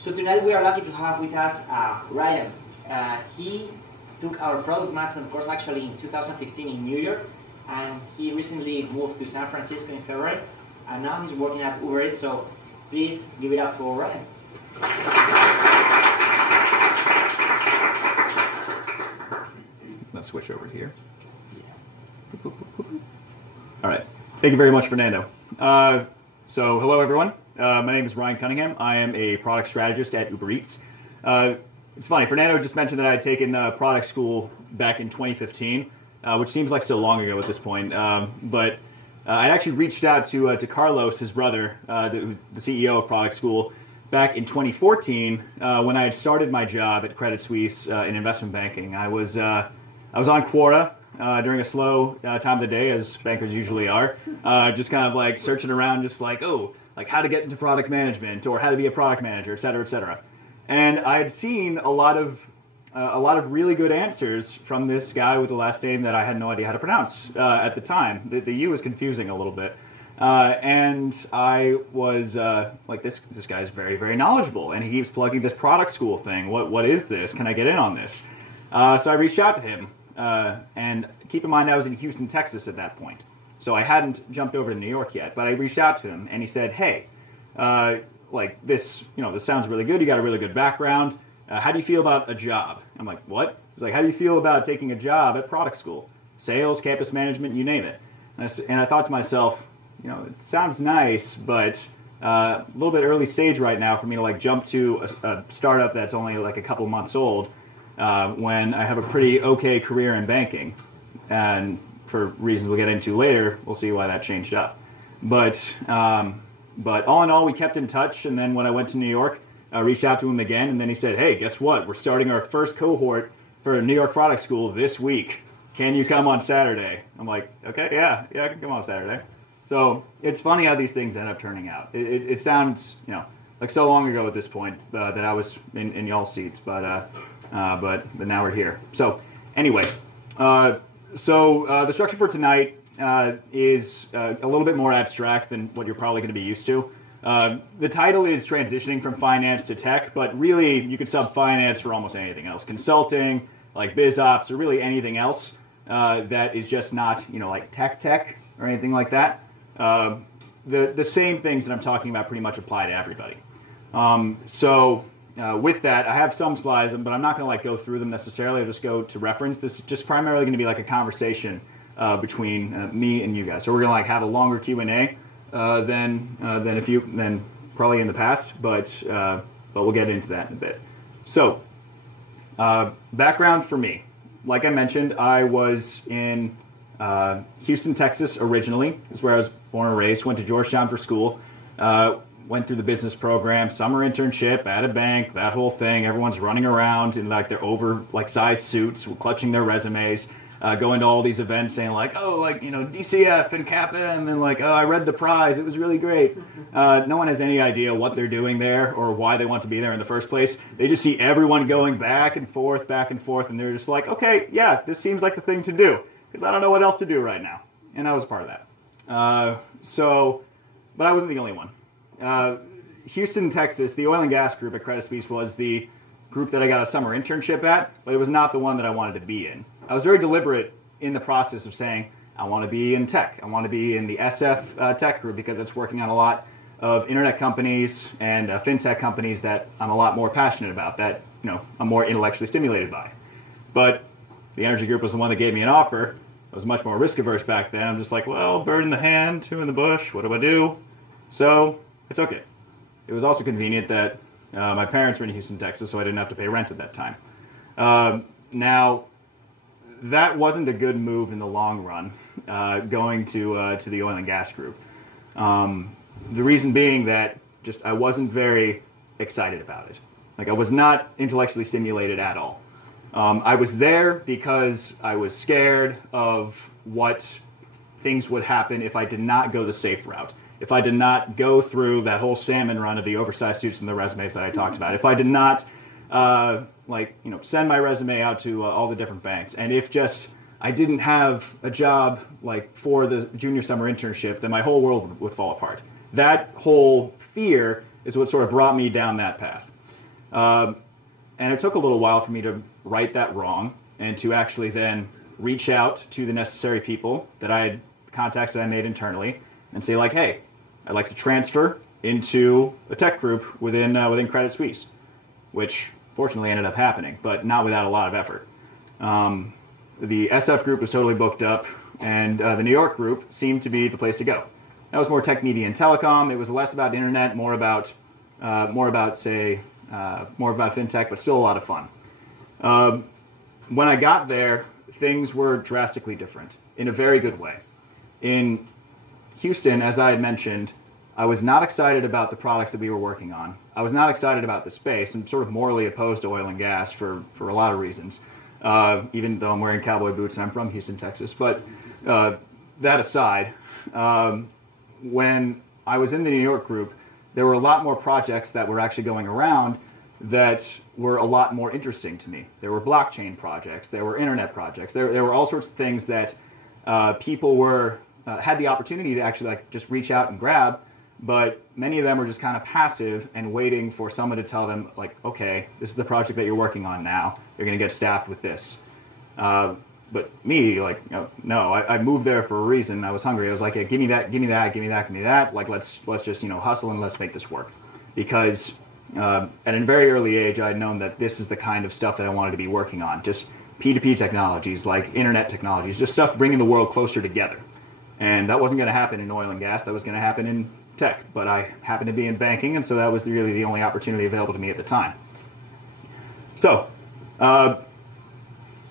So tonight we are lucky to have with us Ryan. He took our product management course actually in 2015 in New York, and he recently moved to San Francisco in February, and now he's working at UberEats. So please give it up for Ryan. Let's switch over here. Yeah. All right. Thank you very much, Fernando. So hello, everyone. My name is Ryan Cunningham. I am a product strategist at UberEats. It's funny, Fernando just mentioned that I had taken product school back in 2015, which seems like so long ago at this point. But I actually reached out to Carlos, his brother, who's the CEO of product school, back in 2014 when I had started my job at Credit Suisse in investment banking. I was on quota during a slow time of the day, as bankers usually are, just kind of like searching around, just like, like how to get into product management or how to be a product manager, et cetera, et cetera. And I had seen a lot of really good answers from this guy with the last name that I had no idea how to pronounce at the time. The U was confusing a little bit. And I was like, this guy's very, very knowledgeable, and he keeps plugging this product school thing. What is this? Can I get in on this? So I reached out to him. And keep in mind, I was in Houston, Texas at that point. So I hadn't jumped over to New York yet, but I reached out to him and he said, hey, like this, this sounds really good. You got a really good background. How do you feel about a job? I'm like, what? He's like, how do you feel about taking a job at product school? Sales, campus management, you name it. And I thought to myself, it sounds nice, but a little bit early stage right now for me to like jump to a startup that's only like a couple months old when I have a pretty okay career in banking. And for reasons we'll get into later, we'll see why that changed up. But all in all, we kept in touch. And then when I went to New York, I reached out to him again. And then he said, hey, guess what? We're starting our first cohort for New York Product School this week. Can you come on Saturday? I'm like, okay, yeah, I can come on Saturday. So it's funny how these things end up turning out. It sounds, like so long ago at this point that I was in y'all's seats, but now we're here. So anyway, the structure for tonight is a little bit more abstract than what you're probably going to be used to. The title is Transitioning from Finance to Tech, but really you could sub finance for almost anything else. Consulting, like biz ops, or really anything else that is just not, like tech or anything like that. The same things that I'm talking about pretty much apply to everybody. With that, I have some slides, but I'm not going to go through them necessarily. I'll just go to reference. This is just primarily going to be like a conversation between me and you guys. So we're going to have a longer Q&A than probably in the past, but we'll get into that in a bit. So, background for me. Like I mentioned, I was in Houston, Texas originally. That's where I was born and raised. Went to Georgetown for school. Went through the business program, summer internship at a bank, that whole thing. Everyone's running around in their sized suits, clutching their resumes, going to all these events saying DCF and Kappa, and then I read the prize, it was really great. No one has any idea what they're doing there or why they want to be there in the first place. They just see everyone going back and forth, and they're just like, okay, yeah, this seems like the thing to do, because I don't know what else to do right now. And I was a part of that. But I wasn't the only one. Houston, Texas, the oil and gas group at Credit Suisse was the group that I got a summer internship at, but it was not the one that I wanted to be in. I was very deliberate in the process of saying, I want to be in tech. I want to be in the SF tech group because it's working on a lot of internet companies and fintech companies that I'm a lot more passionate about, that I'm more intellectually stimulated by. But the energy group was the one that gave me an offer. I was much more risk averse back then. I'm just like, well, bird in the hand, two in the bush, what do I do? So I took it. It was also convenient that my parents were in Houston, Texas, so I didn't have to pay rent at that time. Now, that wasn't a good move in the long run, going to the oil and gas group. The reason being that just I wasn't very excited about it. I was not intellectually stimulated at all. I was there because I was scared of what things would happen if I did not go the safe route. If I did not go through that whole salmon run of the oversized suits and the resumes that I talked about, if I did not, send my resume out to all the different banks, and if just I didn't have a job for the junior summer internship, then my whole world would fall apart. That whole fear is what sort of brought me down that path. And it took a little while for me to right that wrong and to actually then reach out to the necessary people that I had, contacts that I made internally, and say like, hey, I'd like to transfer into a tech group within Credit Suisse, which fortunately ended up happening, but not without a lot of effort. The SF group was totally booked up, and the New York group seemed to be the place to go. That was more tech, media, and telecom. It was less about internet, more about fintech, but still a lot of fun. When I got there, things were drastically different in a very good way. In Houston, as I had mentioned, I was not excited about the products that we were working on. I was not excited about the space. I'm sort of morally opposed to oil and gas for a lot of reasons, even though I'm wearing cowboy boots and I'm from Houston, Texas. But that aside, when I was in the New York group, there were a lot more projects that were actually going around that were a lot more interesting to me. There were blockchain projects, there were internet projects, there were all sorts of things that people were had the opportunity to actually like just reach out and grab, but many of them were just kind of passive and waiting for someone to tell them like, okay, this is the project that you're working on now. You're going to get staffed with this. But me, like, no, I moved there for a reason. I was hungry. I was like, yeah, give me that, give me that, give me that, give me that. Like, let's just, hustle and let's make this work. Because at a very early age, I had known that this is the kind of stuff that I wanted to be working on. Just P2P technologies, like internet technologies, just stuff bringing the world closer together. And that wasn't going to happen in oil and gas. That was going to happen in tech. But I happened to be in banking, and so that was really the only opportunity available to me at the time. So,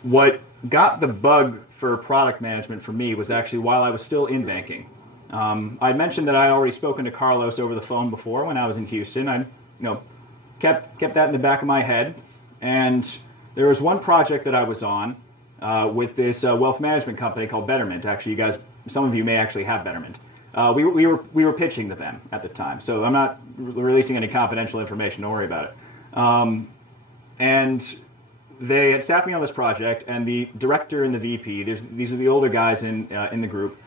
what got the bug for product management for me was actually while I was still in banking. I mentioned that I had already spoken to Carlos over the phone before when I was in Houston. I, kept that in the back of my head. And there was one project that I was on with this wealth management company called Betterment. Actually, you guys, some of you may actually have Betterment. We were pitching to them at the time, so I'm not releasing any confidential information. Don't worry about it. And they had staffed me on this project, and the director and the VP, these are the older guys in the group,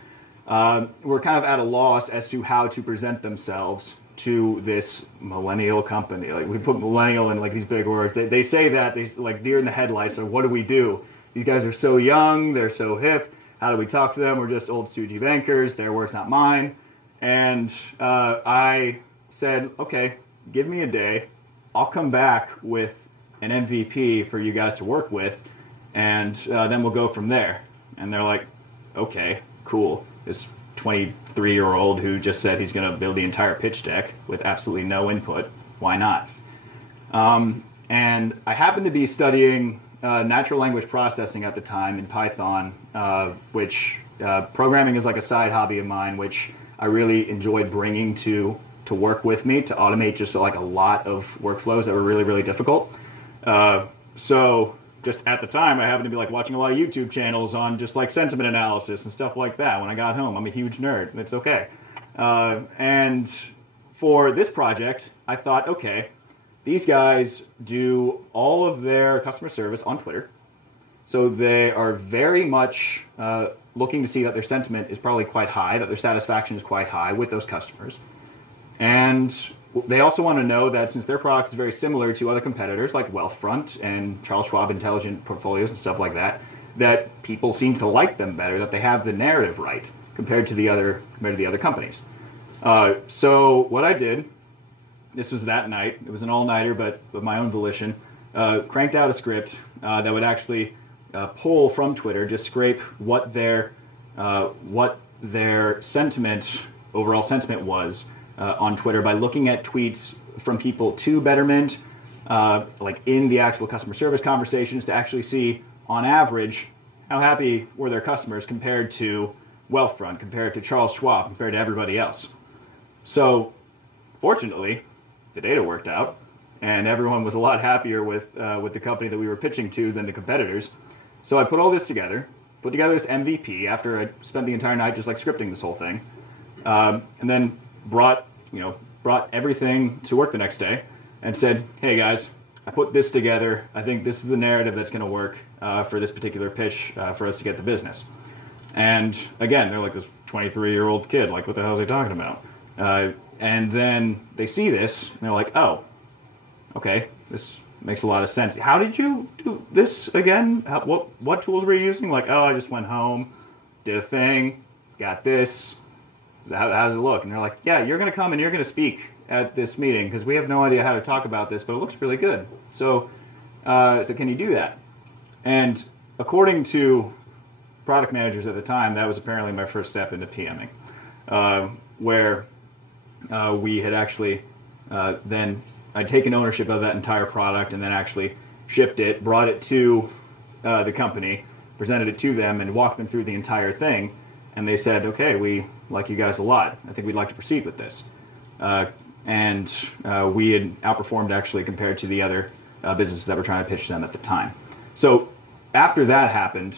were kind of at a loss as to how to present themselves to this millennial company. Like, we put millennial in like these big words. They say that, they like deer in the headlights. So what do we do? These guys are so young, they're so hip. How do we talk to them? We're just old stoogy bankers. Their words, not mine. And I said, okay, give me a day. I'll come back with an MVP for you guys to work with, and then we'll go from there. And they're like, okay, cool. This 23-year-old who just said he's going to build the entire pitch deck with absolutely no input. Why not? And I happened to be studying natural language processing at the time in Python, which programming is like a side hobby of mine, which I really enjoyed bringing to work with me to automate just like a lot of workflows that were really, really difficult. So just at the time, I happened to be like watching a lot of YouTube channels on just like sentiment analysis and stuff like that. When I got home, I'm a huge nerd. It's okay. And for this project, I thought, okay, these guys do all of their customer service on Twitter. So they are very much looking to see that their sentiment is probably quite high, that their satisfaction is quite high with those customers. And they also want to know that since their product is very similar to other competitors like Wealthfront and Charles Schwab Intelligent Portfolios and stuff like that, that people seem to like them better, that they have the narrative right compared to the other companies. So what I did, this was that night, it was an all-nighter, but of my own volition, cranked out a script that would actually pull from Twitter, just scrape what their sentiment, overall sentiment was on Twitter by looking at tweets from people to Betterment, like in the actual customer service conversations, to actually see, on average, how happy were their customers compared to Wealthfront, compared to Charles Schwab, compared to everybody else. So, fortunately, the data worked out, and everyone was a lot happier with the company that we were pitching to than the competitors. So I put all this together, put together this MVP after I spent the entire night just like scripting this whole thing, and then brought everything to work the next day and said, hey guys, I put this together. I think this is the narrative that's going to work for this particular pitch for us to get the business. And again, they're like this 23-year-old kid, like what the hell is he talking about? And then they see this and they're like, oh, okay, this makes a lot of sense. How did you do this again? What tools were you using? Like, oh, I just went home, did a thing, got this. How does it look? And they're like, yeah, you're going to come and you're going to speak at this meeting because we have no idea how to talk about this, but it looks really good. So can you do that? And according to product managers at the time, that was apparently my first step into PMing, where we had actually then I'd taken ownership of that entire product and then actually shipped it, brought it to the company, presented it to them, and walked them through the entire thing. And they said, okay, we like you guys a lot. I think we'd like to proceed with this. And we had outperformed actually compared to the other businesses that were trying to pitch them at the time. So after that happened,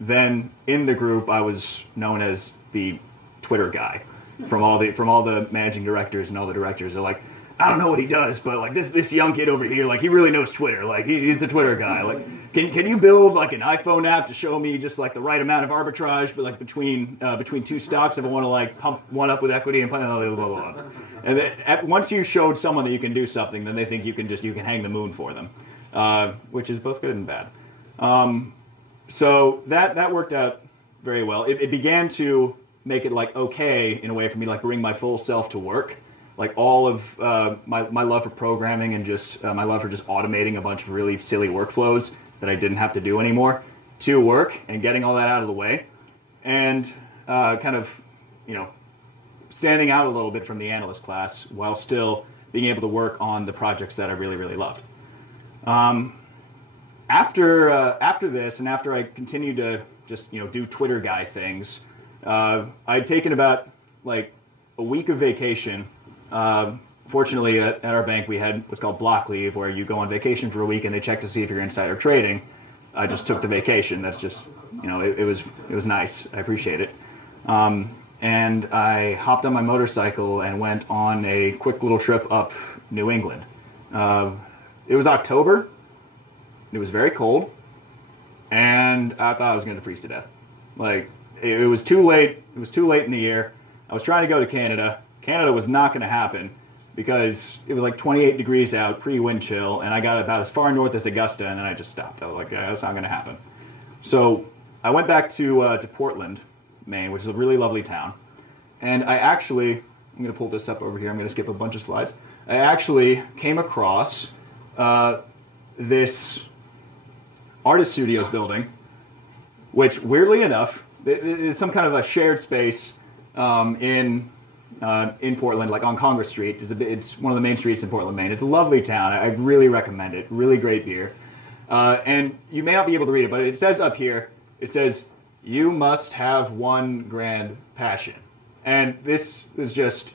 then in the group I was known as the Twitter guy from all the managing directors and all the directors. They're like, I don't know what he does, but like this young kid over here, like he really knows Twitter. Like he's the Twitter guy. Like can you build like an iPhone app to show me just like the right amount of arbitrage, but like between two stocks if I want to like pump one up with equity and blah blah blah blah. And then once you showed someone that you can do something, then they think you can hang the moon for them, which is both good and bad. So that worked out very well. It began to make it like okay in a way for me to like bring my full self to work. Like all of my love for programming and just my love for just automating a bunch of really silly workflows that I didn't have to do anymore to work and getting all that out of the way and kind of, standing out a little bit from the analyst class while still being able to work on the projects that I really, really loved. After this and after I continued to just, do Twitter guy things, I'd taken about like a week of vacation. Fortunately, at our bank, we had what's called block leave, where you go on vacation for a week and they check to see if you're insider trading. I just took the vacation. That's just, it was nice. I appreciate it. And I hopped on my motorcycle and went on a quick little trip up New England. It was October. It was very cold, and I thought I was going to freeze to death. Like it was too late. It was too late in the year. I was trying to go to Canada. Canada was not going to happen because it was like 28 degrees out, pre-wind chill, and I got about as far north as Augusta, and then I just stopped. I was like, yeah, that's not going to happen. So I went back to Portland, Maine, which is a really lovely town. And I'm going to pull this up over here. I'm going to skip a bunch of slides. I actually came across this Artist Studios building, which weirdly enough, is some kind of a shared space in Portland, like on Congress Street. It's one of the main streets in Portland, Maine. It's a lovely town. I really recommend it. Really great beer. And you may not be able to read it, but it says up here, it says, you must have one grand passion. And this is just,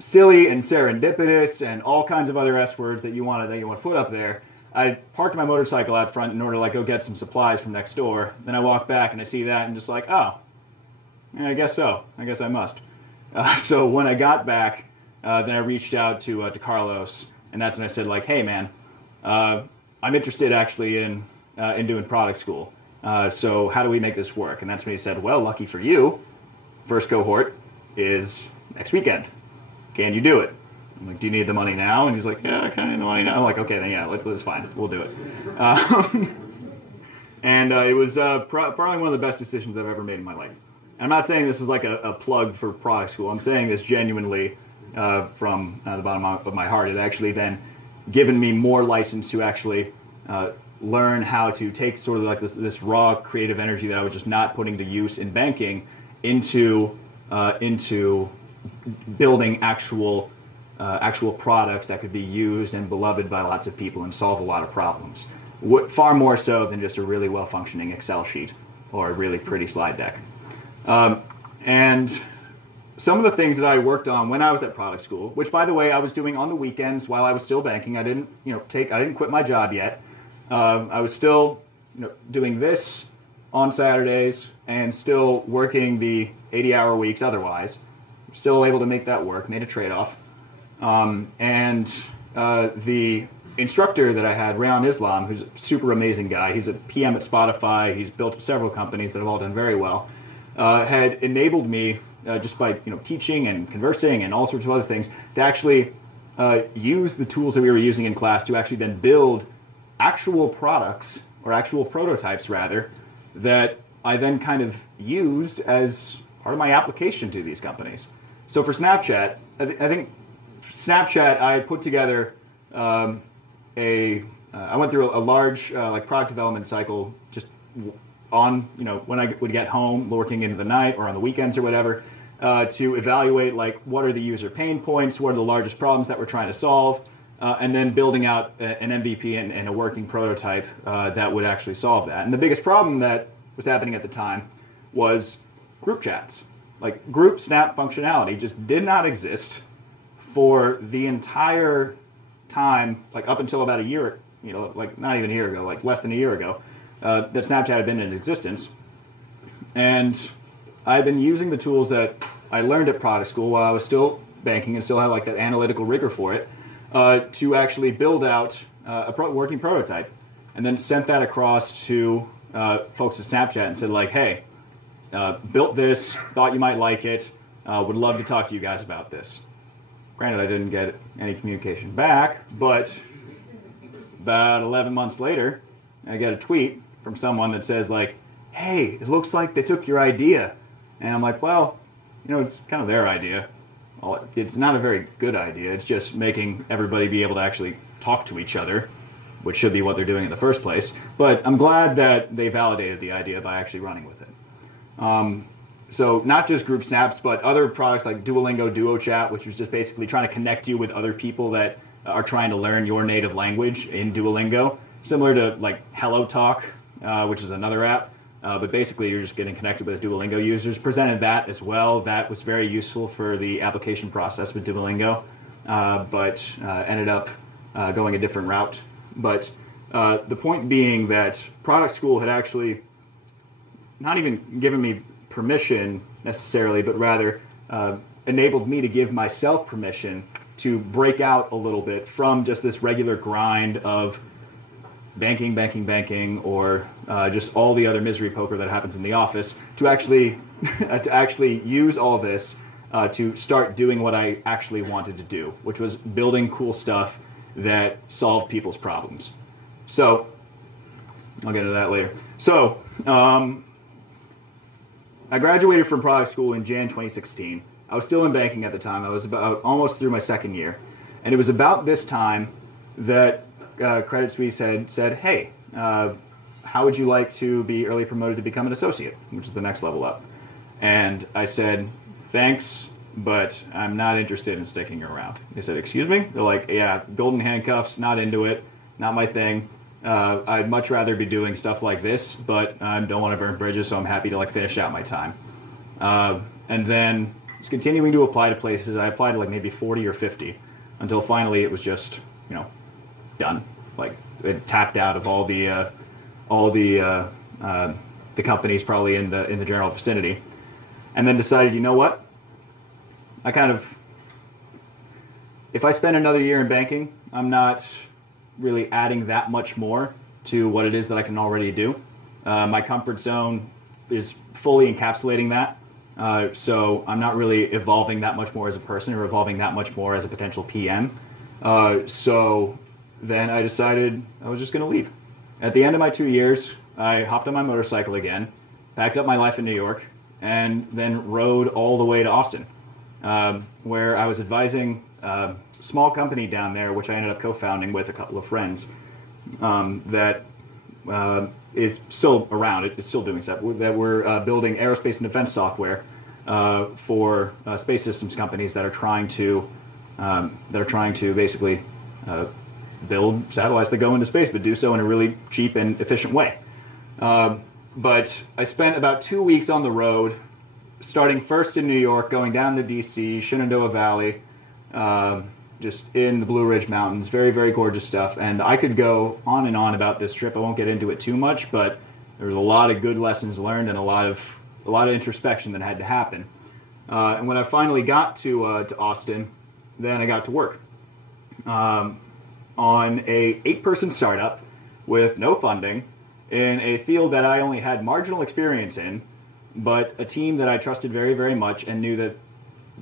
silly and serendipitous and all kinds of other S words that you want to put up there. I parked my motorcycle out front in order to like go get some supplies from next door. Then I walk back and I see that and just like, oh, yeah, I guess so. I guess I must. So when I got back, then I reached out to Carlos, and that's when I said like, hey man, I'm interested actually in doing product school. So how do we make this work? And that's when he said, well, lucky for you, first cohort is next weekend. Can you do it? I'm like, do you need the money now? And he's like, yeah, I kind of need the money now. I'm like, okay, then yeah, let's fine. We'll do it. And it was probably one of the best decisions I've ever made in my life. And I'm not saying this is like a plug for product school. I'm saying this genuinely from the bottom of my heart. It actually then given me more license to actually learn how to take sort of like this raw creative energy that I was just not putting to use in banking into building actual products that could be used and beloved by lots of people and solve a lot of problems. Far more so than just a really well-functioning Excel sheet or a really pretty slide deck. And some of the things that I worked on when I was at product school, which by the way I was doing on the weekends while I was still banking. I didn't quit my job yet. I was still doing this on Saturdays and still working the 80-hour weeks otherwise. Still able to make that work, made a trade-off. And the instructor that I had, Rayan Islam, who's a super amazing guy, he's a PM at Spotify, he's built several companies that have all done very well, had enabled me just by teaching and conversing and all sorts of other things to actually use the tools that we were using in class to actually then build actual products, or actual prototypes rather, that I then kind of used as part of my application to these companies. So for Snapchat, I think Snapchat, I put together I went through a large like product development cycle just on, when I would get home, working into the night or on the weekends or whatever, to evaluate like what are the user pain points, what are the largest problems that we're trying to solve, and then building out an MVP and a working prototype that would actually solve that. And the biggest problem that was happening at the time was group chats. Like group snap functionality just did not exist for the entire time, like up until about a year, like not even a year ago, like less than a year ago, that Snapchat had been in existence. And I've been using the tools that I learned at product school while I was still banking and still had like that analytical rigor for it, to actually build out a working prototype, and then sent that across to folks at Snapchat and said like, hey, built this, thought you might like it, would love to talk to you guys about this. Granted, I didn't get any communication back, but about 11 months later, I get a tweet from someone that says like, hey, it looks like they took your idea. And I'm like, well, it's kind of their idea. Well, it's not a very good idea. It's just making everybody be able to actually talk to each other, which should be what they're doing in the first place. But I'm glad that they validated the idea by actually running with it. So not just group snaps, but other products like Duolingo Duo Chat, which was just basically trying to connect you with other people that are trying to learn your native language in Duolingo, similar to like Hello Talk, which is another app. But basically, you're just getting connected with Duolingo users. Presented that as well. That was very useful for the application process with Duolingo, but ended up going a different route. But the point being that Product School had actually not even given me permission necessarily, but rather enabled me to give myself permission to break out a little bit from just this regular grind of banking, or just all the other misery poker that happens in the office, to actually use all this to start doing what I actually wanted to do, which was building cool stuff that solved people's problems. So I'll get into that later. So I graduated from product school in Jan 2016. I was still in banking at the time. I was about almost through my second year, and it was about this time that Credit Suisse had said, hey, how would you like to be early promoted to become an associate, which is the next level up? And I said, thanks, but I'm not interested in sticking around. They said, excuse me? They're like, yeah, golden handcuffs, not into it, not my thing. I'd much rather be doing stuff like this, but I don't want to burn bridges, so I'm happy to finish out my time. And then just continuing to apply to places. I applied to maybe 40 or 50 until finally it was just, done. It tapped out of all the companies probably in the general vicinity, and then decided, you know what? If I spend another year in banking, I'm not really adding that much more to what it is that I can already do. My comfort zone is fully encapsulating that. So I'm not really evolving that much more as a person or evolving that much more as a potential PM. So then I decided I was just going to leave. At the end of my 2 years, I hopped on my motorcycle again, packed up my life in New York, and then rode all the way to Austin, where I was advising a small company down there, which I ended up co-founding with a couple of friends, that is still around. It's still doing stuff. That we're building aerospace and defense software for space systems companies that are trying to basically build satellites that go into space, but do so in a really cheap and efficient way. But I spent about 2 weeks on the road, starting first in New York, going down to D.C., Shenandoah Valley, just in the Blue Ridge Mountains. Very, very gorgeous stuff. And I could go on and on about this trip. I won't get into it too much, but there was a lot of good lessons learned and a lot of introspection that had to happen. And when I finally got to Austin, then I got to work on a 8-person startup with no funding in a field that I only had marginal experience in, but a team that I trusted very, very much and knew that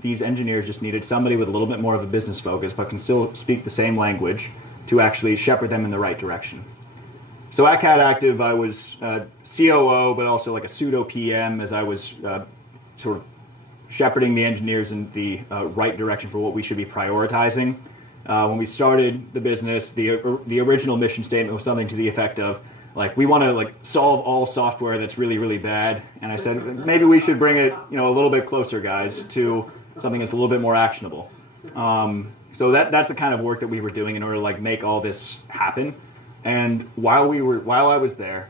these engineers just needed somebody with a little bit more of a business focus, but can still speak the same language to actually shepherd them in the right direction. So at Cat Active, I was COO, but also like a pseudo PM, as I was sort of shepherding the engineers in the right direction for what we should be prioritizing. When we started the business, the original mission statement was something to the effect of, like, we want to like solve all software that's really, really bad. And I said, maybe we should bring it, a little bit closer, guys, to something that's a little bit more actionable. So that's the kind of work that we were doing in order to like make all this happen. And while I was there,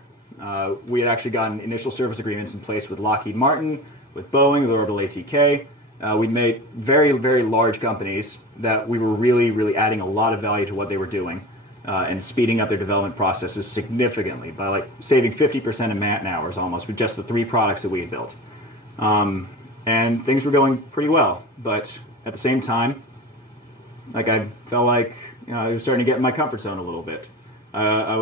we had actually gotten initial service agreements in place with Lockheed Martin, with Boeing, with Orbital ATK. We'd made very, very large companies that we were really, really adding a lot of value to what they were doing and speeding up their development processes significantly by like saving 50% of man hours almost with just the 3 products that we had built. And things were going pretty well, but at the same time, like I felt like I was starting to get in my comfort zone a little bit. I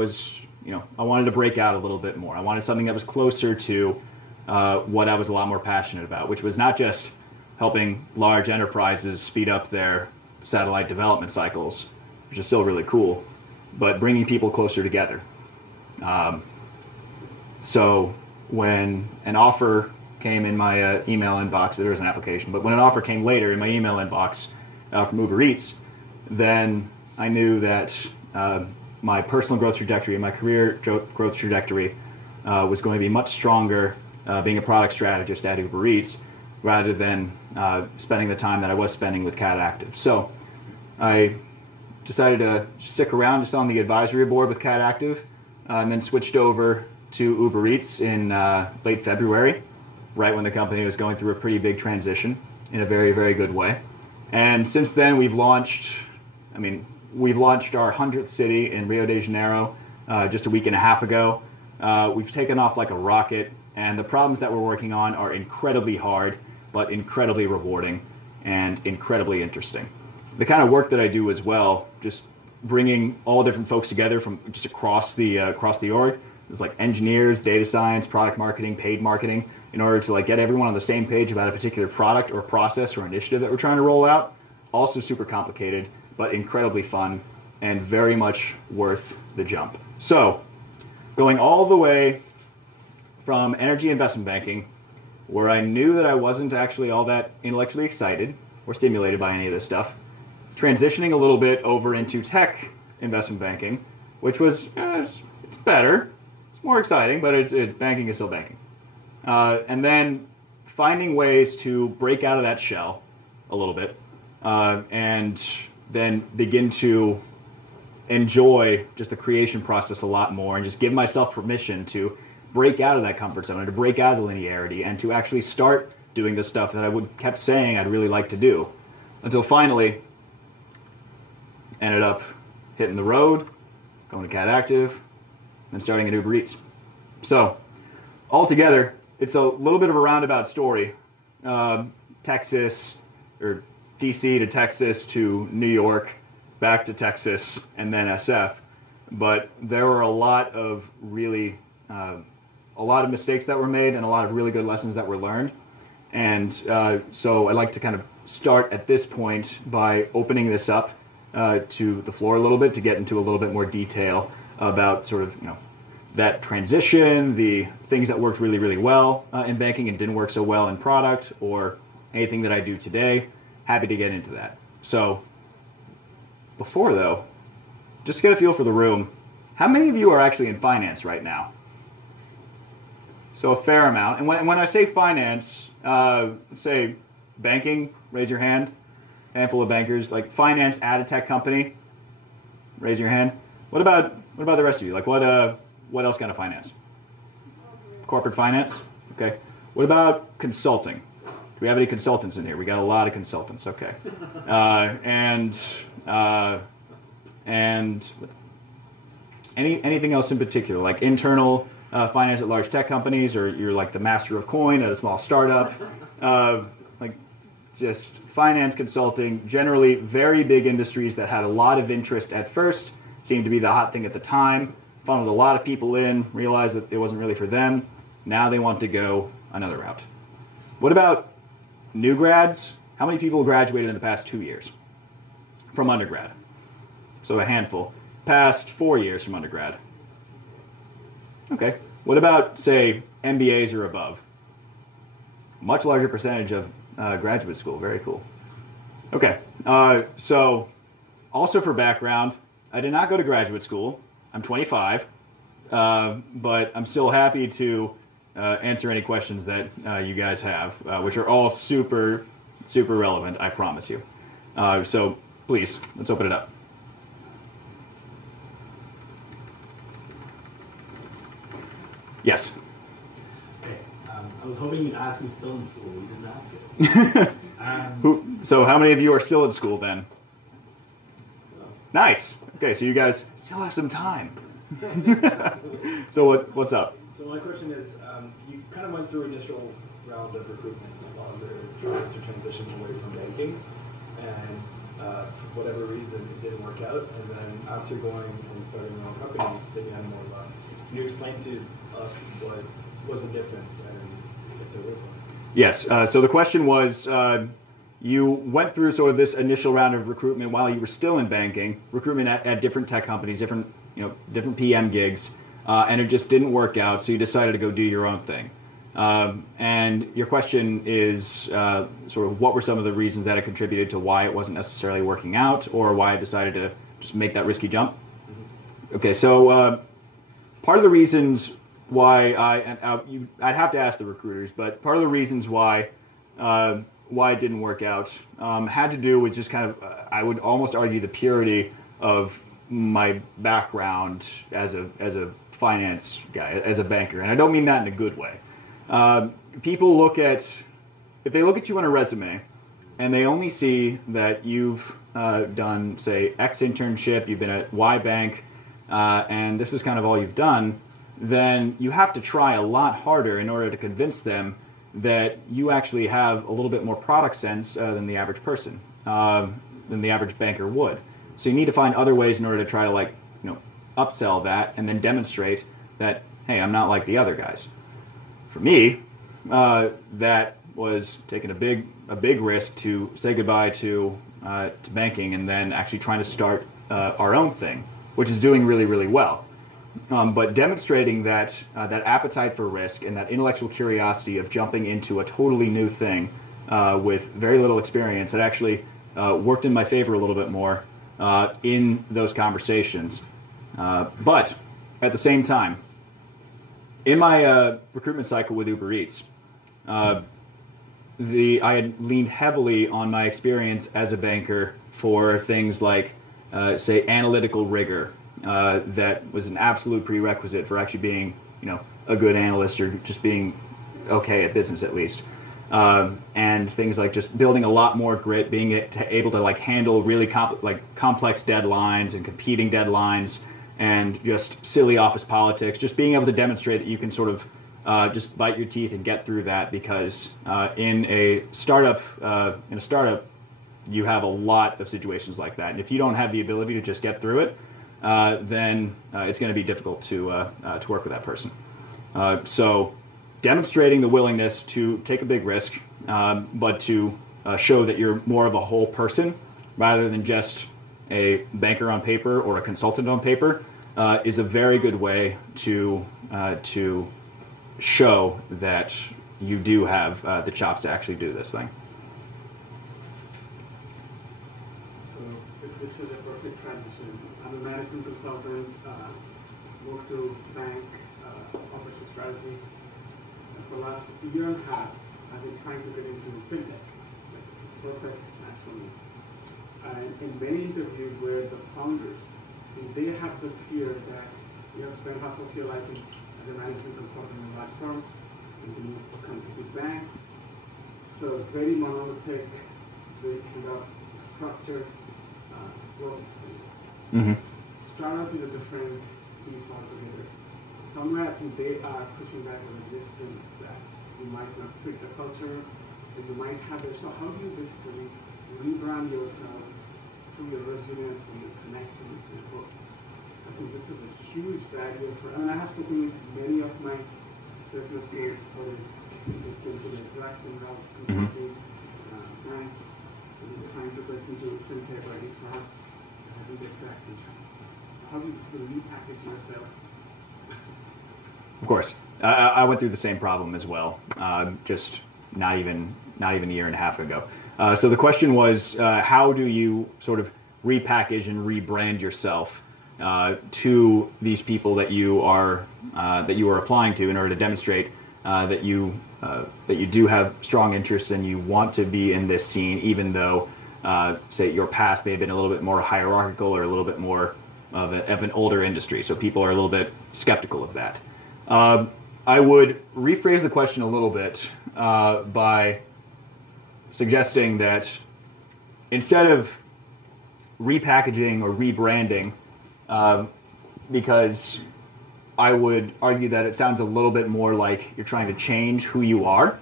wanted to break out a little bit more. I wanted something that was closer to what I was a lot more passionate about, which was not just helping large enterprises speed up their satellite development cycles, which is still really cool, but bringing people closer together. So when an offer came in my email inbox, there was an application, but when an offer came later in my email inbox from UberEats, then I knew that my personal growth trajectory and my career growth trajectory was going to be much stronger being a product strategist at UberEats rather than spending the time that I was spending with Cat Active. So I decided to stick around just on the advisory board with Cat Active and then switched over to UberEats in late February, right when the company was going through a pretty big transition in a very, very good way. And since then we've launched our 100th city in Rio de Janeiro just a week and a half ago. We've taken off like a rocket, and the problems that we're working on are incredibly hard, but incredibly rewarding and incredibly interesting. The kind of work that I do as well, just bringing all different folks together from just across the org, is like engineers, data science, product marketing, paid marketing, in order to like get everyone on the same page about a particular product or process or initiative that we're trying to roll out. Also super complicated, but incredibly fun and very much worth the jump. So, going all the way from energy investment banking, where I knew that I wasn't actually all that intellectually excited or stimulated by any of this stuff, transitioning a little bit over into tech investment banking, which was, it's better, it's more exciting, but banking is still banking. And then finding ways to break out of that shell a little bit and then begin to enjoy just the creation process a lot more and just give myself permission to break out of that comfort zone and to break out of the linearity and to actually start doing the stuff that I kept saying I'd really like to do, until finally ended up hitting the road, going to Cat Active, and starting at UberEats. So altogether, it's a little bit of a roundabout story. Texas, or DC to Texas to New York, back to Texas, and then SF. But there were a lot of mistakes that were made and a lot of really good lessons that were learned. And so I'd like to kind of start at this point by opening this up to the floor a little bit to get into a little bit more detail about sort of, that transition, the things that worked really, really well in banking and didn't work so well in product, or anything that I do today. Happy to get into that. So before though, just to get a feel for the room, how many of you are actually in finance right now? So a fair amount. And when I say finance, say banking, raise your hand. Handful of bankers. Like finance at a tech company, raise your hand. What about the rest of you? Like what else kind of finance? Corporate finance? Okay. What about consulting? Do we have any consultants in here? We got a lot of consultants. Okay. And anything else in particular, like internal finance at large tech companies, or you're like the master of coin at a small startup, like just finance, consulting, generally very big industries that had a lot of interest at first, seemed to be the hot thing at the time, funneled a lot of people in, realized that it wasn't really for them. Now they want to go another route. What about new grads How many people graduated in the past 2 years from undergrad? So a handful. Past 4 years from undergrad. Okay. What about, say, MBAs or above? Much larger percentage of graduate school. Very cool. Okay. So also for background, I did not go to graduate school. I'm 25, but I'm still happy to answer any questions that you guys have, which are all super, super relevant, I promise you. So please, let's open it up. Yes? Okay. I was hoping you'd ask who's still in school. You didn't ask it. So how many of you are still in school then? Nice. Okay, so you guys still have some time. So what's up? So my question is, you kind of went through initial round of recruitment while you're trying to transition away from banking, and for whatever reason it didn't work out, and then after going and starting your own company, then you had more luck. Can you explain to us what was the difference and if there was one? Yes, so the question was, you went through sort of this initial round of recruitment while you were still in banking, recruitment at different tech companies, different PM gigs, and it just didn't work out, so you decided to go do your own thing. And your question is sort of what were some of the reasons that it contributed to why it wasn't necessarily working out, or why I decided to just make that risky jump? Mm-hmm. Okay, so part of the reasons why I'd have to ask the recruiters, but part of the reasons why it didn't work out had to do with just kind of, I would almost argue, the purity of my background as a finance guy, as a banker, and I don't mean that in a good way. People if they look at you on a resume, and they only see that you've done, say, X internship, you've been at Y bank, and this is kind of all you've done, then you have to try a lot harder in order to convince them that you actually have a little bit more product sense than the average person, than the average banker would. So you need to find other ways in order to try to upsell that and then demonstrate that, hey, I'm not like the other guys. For me, that was taking a big risk to say goodbye to banking and then actually trying to start our own thing, which is doing really, really well. But demonstrating that appetite for risk and that intellectual curiosity of jumping into a totally new thing with very little experience, that actually worked in my favor a little bit more in those conversations. But at the same time, in my recruitment cycle with UberEats, I had leaned heavily on my experience as a banker for things like, say, analytical rigor. That was an absolute prerequisite for actually being, a good analyst or just being okay at business at least. And things like just building a lot more grit, being able to handle really complex deadlines and competing deadlines, and just silly office politics. Just being able to demonstrate that you can sort of just bite your teeth and get through that, because in a startup, you have a lot of situations like that, and if you don't have the ability to just get through it, then it's going to be difficult to work with that person. So demonstrating the willingness to take a big risk, but to show that you're more of a whole person rather than just a banker on paper or a consultant on paper is a very good way to show that you do have the chops to actually do this thing. This is a perfect transition. I'm a management consultant, moved to bank, operational strategy. And for the last year and a half, I've been trying to get into fintech. Perfect match for me. And in many interviews where the founders, they have the fear that you have spent half of your life as a management consultant in large firms, and then you come to big banks. So very monolithic, very kind of structured growth experience. Mm-hmm. Startup is a different piece altogether. Somewhere I think they are pushing back a resistance that you might not fit the culture, and you might have it. So how do you basically rebrand yourself through your resume and through your connections to your book? I think this is a huge barrier for, I have spoken with many of my business school colleagues who came to the exact same route, consulting, bank, and you're trying to break into fintech or any cloud, I think exactly. How do you sort of repackage yourself? Of course, I went through the same problem as well. Just not even a year and a half ago. So the question was, how do you sort of repackage and rebrand yourself to these people that you are applying to in order to demonstrate that you do have strong interests and you want to be in this scene, even though say your past may have been a little bit more hierarchical or a little bit more of an older industry, so people are a little bit skeptical of that. I would rephrase the question a little bit by suggesting that instead of repackaging or rebranding, because I would argue that it sounds a little bit more like you're trying to change who you are,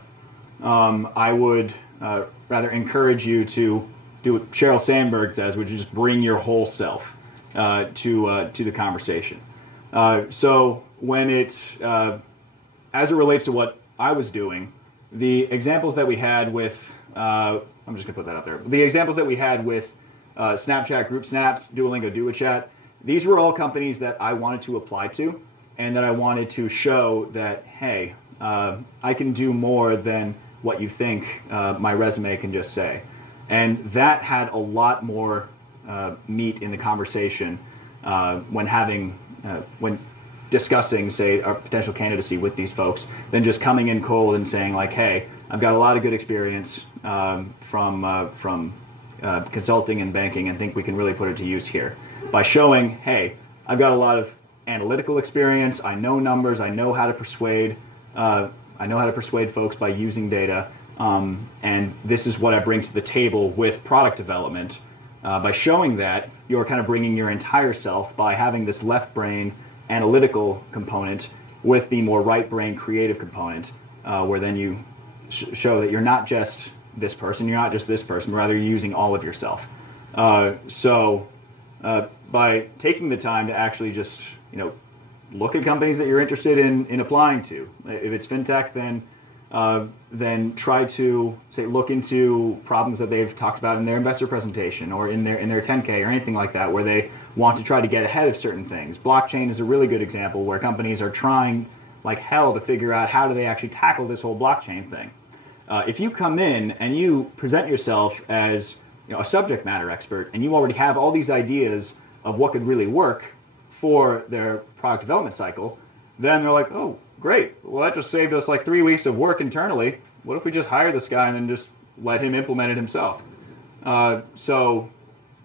I would rather encourage you to do what Sheryl Sandberg says, which is just bring your whole self to the conversation. So when as it relates to what I was doing, the examples that we had with, I'm just going to put that up there. The examples that we had with Snapchat, Group Snaps, Duolingo, DuoChat, these were all companies that I wanted to apply to and that I wanted to show that, hey, I can do more than what you think my resume can just say. And that had a lot more meat in the conversation when discussing, say, our potential candidacy with these folks than just coming in cold and saying like, hey, I've got a lot of good experience from consulting and banking and think we can really put it to use here. By showing, hey, I've got a lot of analytical experience, I know numbers, I know how to persuade folks by using data, and this is what I bring to the table with product development. By showing that, you're kind of bringing your entire self by having this left brain analytical component with the more right brain creative component, where then you show that you're not just this person, you're not just this person, rather you're using all of yourself. So by taking the time to actually just look at companies that you're interested in applying to. If it's fintech, then try to look into problems that they've talked about in their investor presentation or in their 10K or anything like that, where they want to try to get ahead of certain things. Blockchain is a really good example where companies are trying like hell to figure out how do they actually tackle this whole blockchain thing. If you come in and you present yourself as a subject matter expert and you already have all these ideas of what could really work for their product development cycle, then they're like, oh, great. Well, that just saved us like 3 weeks of work internally. What if we just hire this guy and then just let him implement it himself? So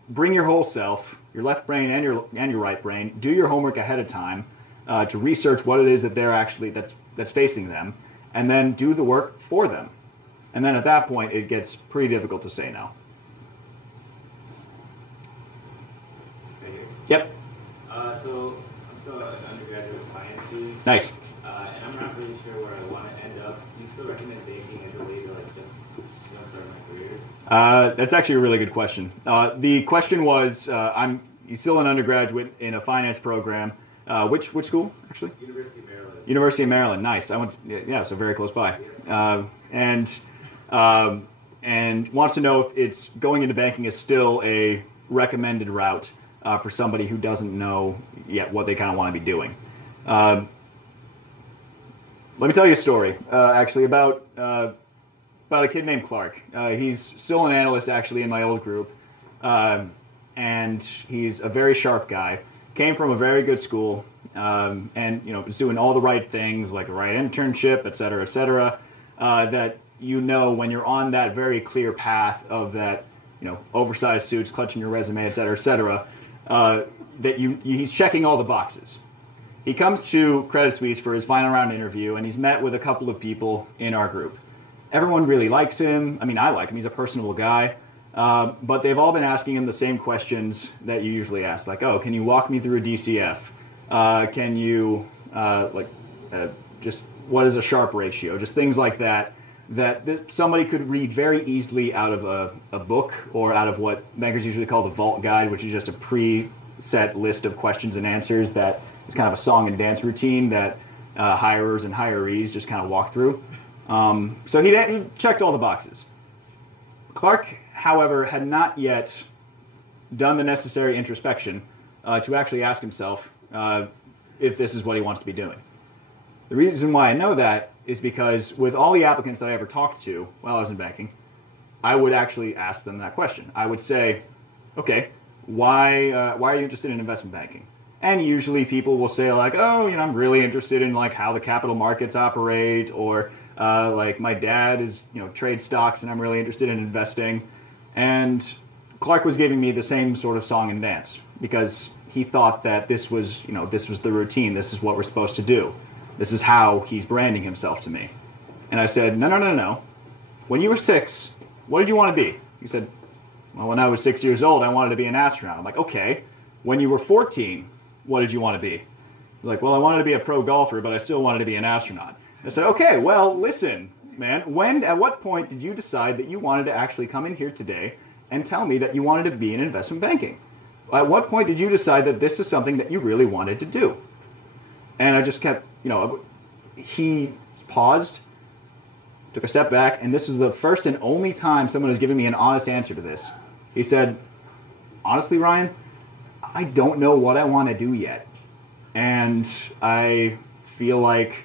bring your whole self, your left brain and your right brain. Do your homework ahead of time to research what it is that they're actually that's facing them, and then do the work for them. And then at that point, it gets pretty difficult to say no. Right here. Yep. So I'm still an undergraduate finance. Nice. And I'm not really sure where I want to end up. Do you still recommend banking as a way to like just start my career? That's actually a really good question. The question was, I'm still an undergraduate in a finance program. Which school actually? University of Maryland. University of Maryland. Nice. I went. So very close by. And wants to know if it's going into banking is still a recommended route for somebody who doesn't know yet what they kind of want to be doing. Let me tell you a story, actually, about a kid named Clark. He's still an analyst, actually, in my old group, and he's a very sharp guy. Came from a very good school, and was doing all the right things, like a right internship, et cetera, that when you're on that very clear path of that, oversized suits, clutching your resume, et cetera, that he's checking all the boxes. He comes to Credit Suisse for his final round interview, and he's met with a couple of people in our group. Everyone really likes him. I mean, I like him. He's a personable guy. But they've all been asking him the same questions that you usually ask, like, oh, can you walk me through a DCF? Can you, just what is a Sharpe ratio? Just things like that somebody could read very easily out of a book or out of what bankers usually call the Vault Guide, which is just a preset list of questions and answers that is kind of a song and dance routine that hirers and hirees just kind of walk through. So he checked all the boxes. Clark, however, had not yet done the necessary introspection to actually ask himself if this is what he wants to be doing. The reason why I know that is because with all the applicants that I ever talked to while I was in banking, I would actually ask them that question. I would say, okay, why are you interested in investment banking? And usually people will say like, oh, I'm really interested in like how the capital markets operate, or like my dad is, trades stocks and I'm really interested in investing. And Clark was giving me the same sort of song and dance because he thought that this was the routine. This is what we're supposed to do. This is how he's branding himself to me. And I said, no. When you were 6, what did you want to be? He said, well, when I was 6 years old, I wanted to be an astronaut. I'm like, okay. When you were 14, what did you want to be? He's like, well, I wanted to be a pro golfer, but I still wanted to be an astronaut. I said, okay, well, listen, man. At what point did you decide that you wanted to actually come in here today and tell me that you wanted to be in investment banking? At what point did you decide that this is something that you really wanted to do? And I just kept, he paused, took a step back, and this was the first and only time someone has given me an honest answer to this. He said, honestly, Ryan, I don't know what I want to do yet. And I feel like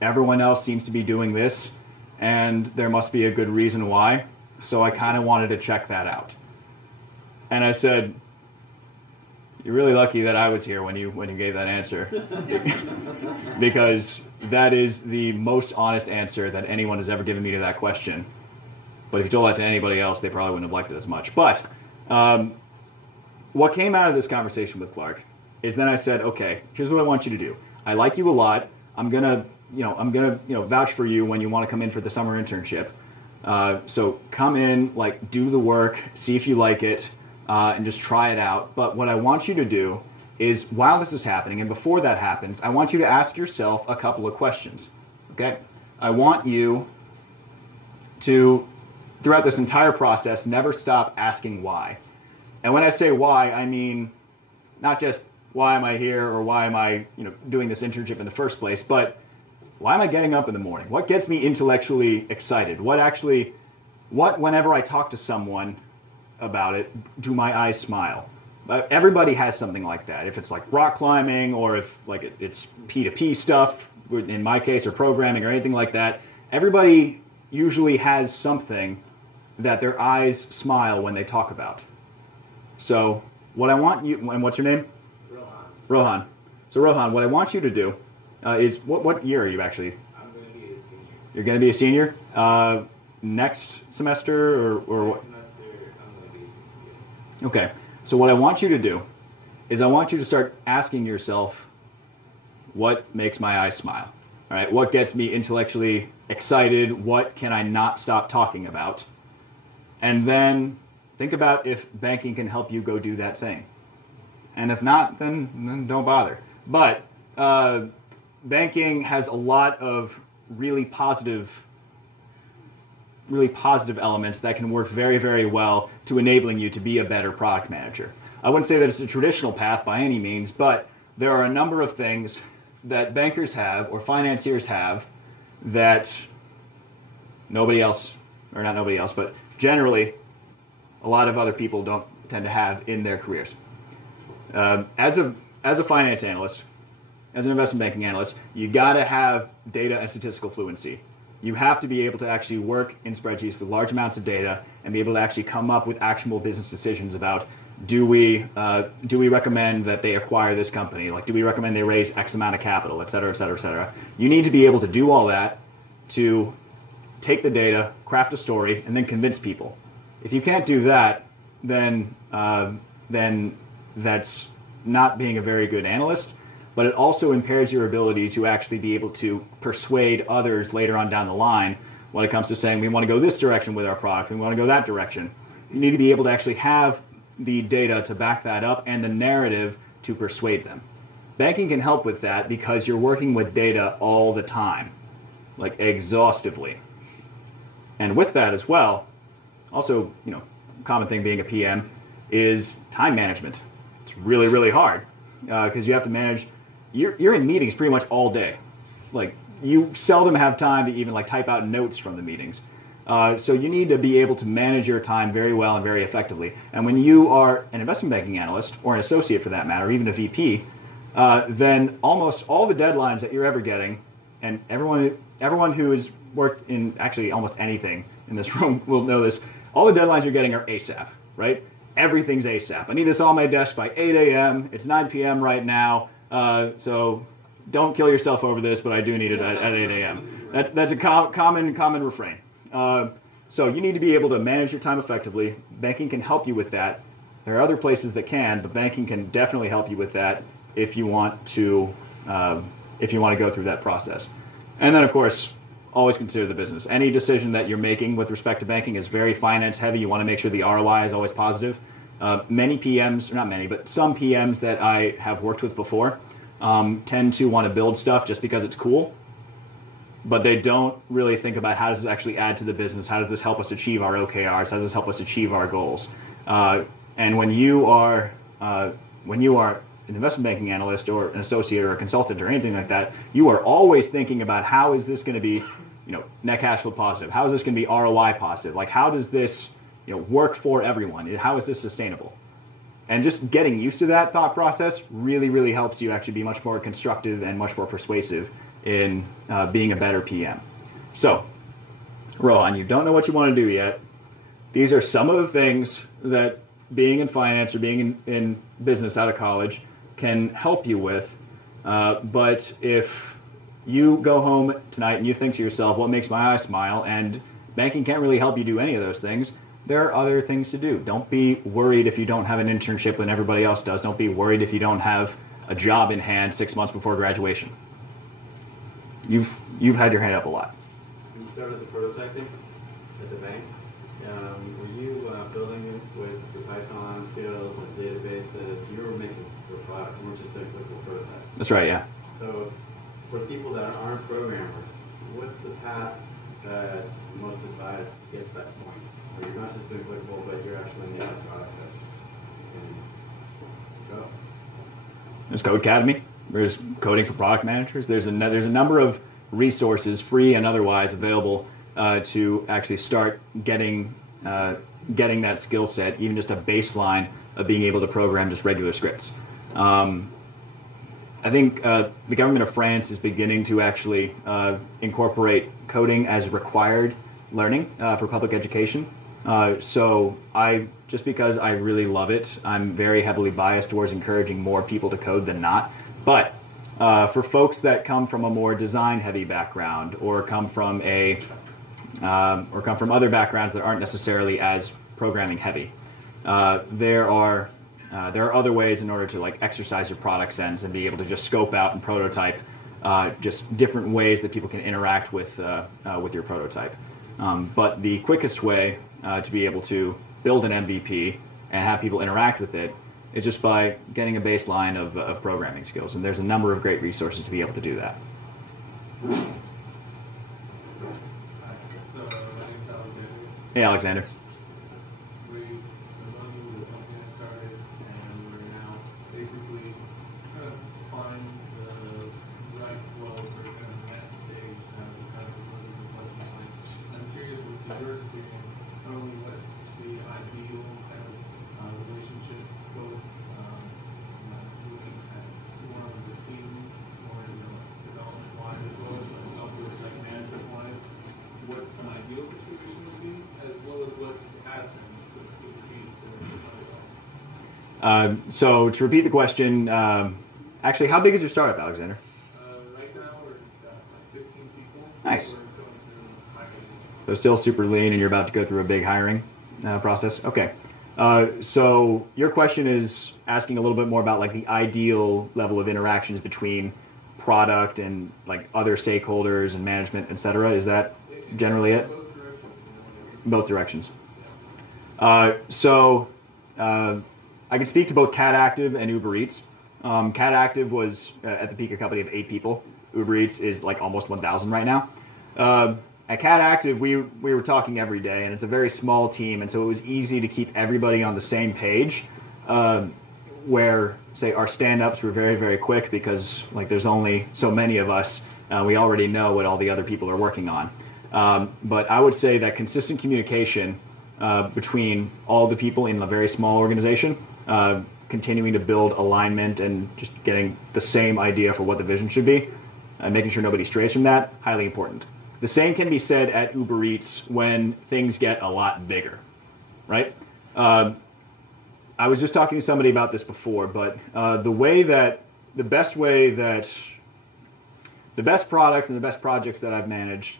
everyone else seems to be doing this, and there must be a good reason why. So I kind of wanted to check that out. And I said, you're really lucky that I was here when you gave that answer. Because that is the most honest answer that anyone has ever given me to that question. But if you told that to anybody else, they probably wouldn't have liked it as much. But what came out of this conversation with Clark is then I said, okay, here's what I want you to do. I like you a lot. I'm gonna vouch for you when you want to come in for the summer internship. So come in, do the work, see if you like it, and just try it out. But what I want you to do is, while this is happening, and before that happens, I want you to ask yourself a couple of questions. Okay? I want you to, throughout this entire process, never stop asking why. And when I say why, I mean not just why am I here or why am I doing this internship in the first place, but why am I getting up in the morning? What gets me intellectually excited? What whenever I talk to someone about it, do my eyes smile? Everybody has something like that. If it's like rock climbing, or if it's P2P stuff, in my case, or programming or anything like that, everybody usually has something that their eyes smile when they talk about. So what I want you, and what's your name? Rohan. So Rohan, what I want you to do is, what year are you actually? I'm going to be a senior. You're going to be a senior? Next semester or what? Okay, so what I want you to do is I want you to start asking yourself, what makes my eyes smile? All right, what gets me intellectually excited? What can I not stop talking about? And then think about if banking can help you go do that thing. And if not, then don't bother. But banking has a lot of really positive elements that can work very, very well to enabling you to be a better product manager. I wouldn't say that it's a traditional path by any means, but there are a number of things that bankers have or financiers have that nobody else, or not nobody else, but generally a lot of other people don't tend to have in their careers. As a finance analyst, as an investment banking analyst, you got to have data and statistical fluency. You have to be able to actually work in spreadsheets with large amounts of data and be able to actually come up with actionable business decisions about, do we recommend that they acquire this company? Do we recommend they raise X amount of capital, et cetera, et cetera, et cetera. You need to be able to do all that to take the data, craft a story, and then convince people. If you can't do that, then that's not being a very good analyst, but it also impairs your ability to actually be able to persuade others later on down the line when it comes to saying, we want to go this direction with our product, we want to go that direction. You need to be able to actually have the data to back that up and the narrative to persuade them. Banking can help with that because you're working with data all the time, exhaustively. And with that as well, also, common thing being a PM is time management. It's really, really hard because you have to manage. You're in meetings pretty much all day. You seldom have time to even type out notes from the meetings. So you need to be able to manage your time very well and very effectively. And when you are an investment banking analyst, or an associate for that matter, or even a VP, then almost all the deadlines that you're ever getting, and everyone who has worked in actually almost anything in this room will know this, all the deadlines you're getting are ASAP, right? Everything's ASAP. I need this on my desk by 8 a.m. It's 9 p.m. right now, so don't kill yourself over this, but I do need it at 8 a.m. That's a common refrain. So you need to be able to manage your time effectively. Banking can help you with that. There are other places that can, but banking can definitely help you with that if you want to go through that process. And then, of course, always consider the business. Any decision that you're making with respect to banking is very finance heavy. You want to make sure the ROI is always positive. Many PMs, or not many, but some PMs that I have worked with before tend to want to build stuff just because it's cool, but they don't really think about how does this actually add to the business, how does this help us achieve our OKRs, how does this help us achieve our goals. And when you are an investment banking analyst or an associate or a consultant or anything like that, you are always thinking about how is this going to be, net cash flow positive? How is this going to be ROI positive? Like, how does this, work for everyone? How is this sustainable? And just getting used to that thought process really, really helps you actually be much more constructive and much more persuasive in being a better PM. So, Rohan, you don't know what you want to do yet. These are some of the things that being in finance or being in business out of college can help you with. But if you go home tonight and you think to yourself, what makes my eyes smile, and banking can't really help you do any of those things, there are other things to do. Don't be worried if you don't have an internship when everybody else does. Don't be worried if you don't have a job in hand 6 months before graduation. You've had your hand up a lot. When you started the prototyping at the bank, were you building it with your Python skills and databases? You were making the product, you weren't just doing clickable prototypes. That's right, yeah. So for people that aren't programmers, what's the path that's most advised to get to that point? Where you're not just doing clickable, but you're actually making a product that can go. There's Codecademy. There's coding for product managers. There's a number of resources, free and otherwise, available to actually start getting that skill set, even just a baseline of being able to program just regular scripts. I think the government of France is beginning to actually incorporate coding as required learning for public education. So just because I really love it, I'm very heavily biased towards encouraging more people to code than not. But for folks that come from a more design-heavy background, or come from other backgrounds that aren't necessarily as programming-heavy, there are other ways in order to exercise your product sense and be able to just scope out and prototype just different ways that people can interact with your prototype. But the quickest way to be able to build an MVP and have people interact with it is just by getting a baseline of programming skills. And there's a number of great resources to be able to do that. So, my name's Alexander. Hey, Alexander. We the company I started, and we're now basically trying to find the right flow for kind of the next stage, kind of the question point. I'm curious with your experience, not only what the ideal kind of relationship, both looking at more of the team, more development-wise, as well as upwards, management-wise, what an ideal situation would be, as well as what has been with the So to repeat the question, actually, how big is your startup, Alexander? right now, we're like 15 people. Nice. We're going through hiring. So still super lean, and you're about to go through a big hiring process? Okay. So your question is asking a little bit more about the ideal level of interactions between product and other stakeholders and management, et cetera. Is that generally it? Both directions. So I can speak to both Cat Active and UberEats. Cat Active was at the peak a company of 8 people. UberEats is almost 1,000 right now. At Cat Active, we were talking every day, and it's a very small team, and so it was easy to keep everybody on the same page. Where, say, our stand-ups were very, very quick because there's only so many of us. We already know what all the other people are working on. But I would say that consistent communication between all the people in a very small organization, continuing to build alignment and just getting the same idea for what the vision should be, and making sure nobody strays from that, highly important. The same can be said at UberEats when things get a lot bigger, right? I was just talking to somebody about this before, but the best products and the best projects that I've managed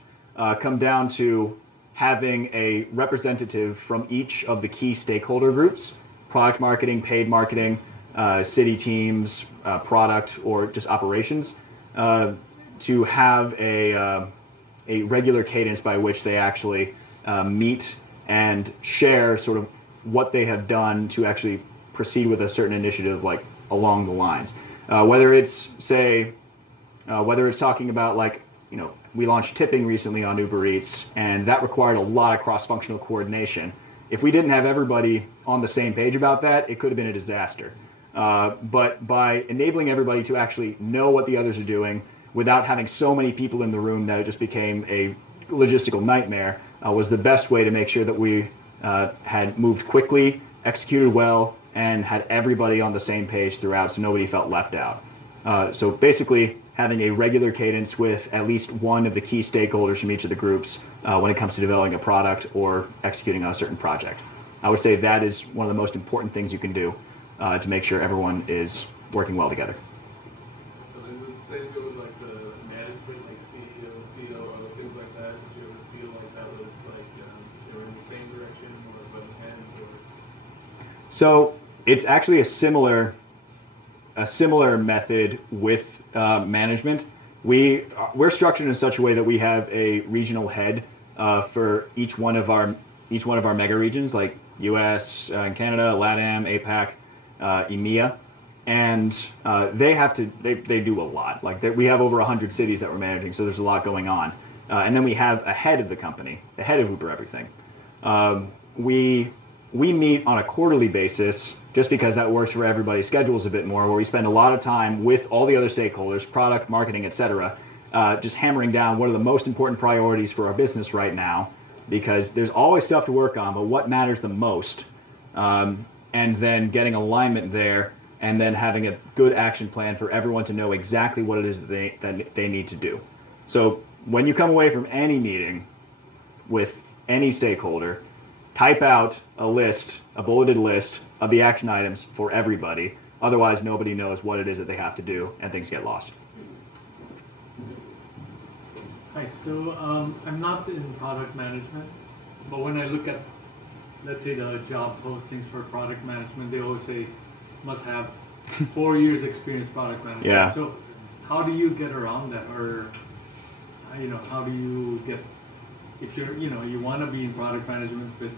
come down to having a representative from each of the key stakeholder groups: product marketing, paid marketing, city teams, product, or just operations, to have a regular cadence by which they actually meet and share sort of what they have done to actually proceed with a certain initiative, like along the lines. Whether it's talking about, like, we launched tipping recently on UberEats, and that required a lot of cross-functional coordination. If we didn't have everybody on the same page about that, it could have been a disaster. But by enabling everybody to actually know what the others are doing without having so many people in the room that it just became a logistical nightmare, was the best way to make sure that we had moved quickly, executed well, and had everybody on the same page throughout, so nobody felt left out. So basically, having a regular cadence with at least one of the key stakeholders from each of the groups when it comes to developing a product or executing on a certain project. I would say that is one of the most important things you can do to make sure everyone is working well together. So then the same go with like the management, like CEO, COO, things like that. Did you ever feel like that was like they were in the same direction or butting heads or? So it's actually a similar method with management. We're structured in such a way that we have a regional head for each one of our mega regions, like US, Canada, LATAM, APAC, EMEA, and they do a lot. Like we have over 100 cities that we're managing, so there's a lot going on. And then we have a head of the company, the head of Uber Everything. We meet on a quarterly basis, just because that works for everybody's schedules a bit more, where we spend a lot of time with all the other stakeholders, product, marketing, etc., just hammering down what are the most important priorities for our business right now, because there's always stuff to work on, but what matters the most, and then getting alignment there, and then having a good action plan for everyone to know exactly what it is that they need to do. So when you come away from any meeting with any stakeholder, type out a bulleted list of the action items for everybody. Otherwise, nobody knows what it is that they have to do, and things get lost. Hi, so I'm not in product management, but when I look at, let's say, the job postings for product management, they always say must have 4 years experience product management. Yeah. So how do you get around that, or how do you get, if you want to be in product management, but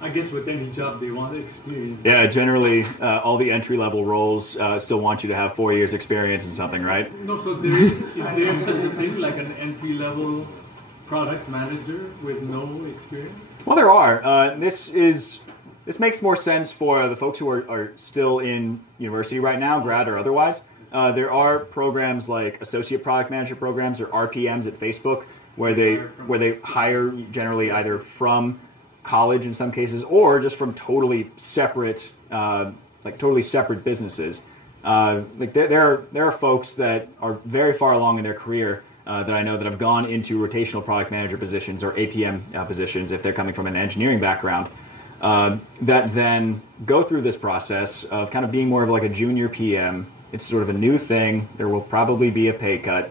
I guess with any job they want experience. Yeah, generally all the entry-level roles still want you to have 4 years experience in something, right? No, so is there such a thing like an entry-level product manager with no experience? Well, there are. This makes more sense for the folks who are still in university right now, grad or otherwise. There are programs like associate product manager programs, or RPMs at Facebook, where they hire generally either from college in some cases, or just from totally separate businesses. There are folks that are very far along in their career that I know that have gone into rotational product manager positions or APM positions if they're coming from an engineering background, that then go through this process of kind of being more of like a junior PM. It's sort of a new thing. There will probably be a pay cut.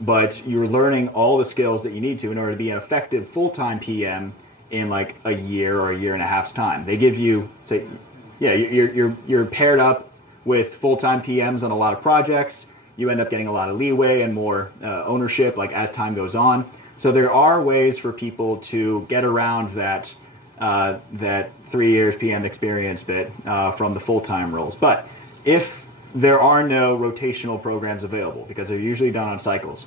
But you're learning all the skills that you need to in order to be an effective full-time PM in like a year or a year and a half's time. They give you, you're paired up with full-time PMs on a lot of projects. You end up getting a lot of leeway and more ownership, like as time goes on. So there are ways for people to get around that 3 years PM experience bit from the full-time roles. But if there are no rotational programs available, because they're usually done on cycles,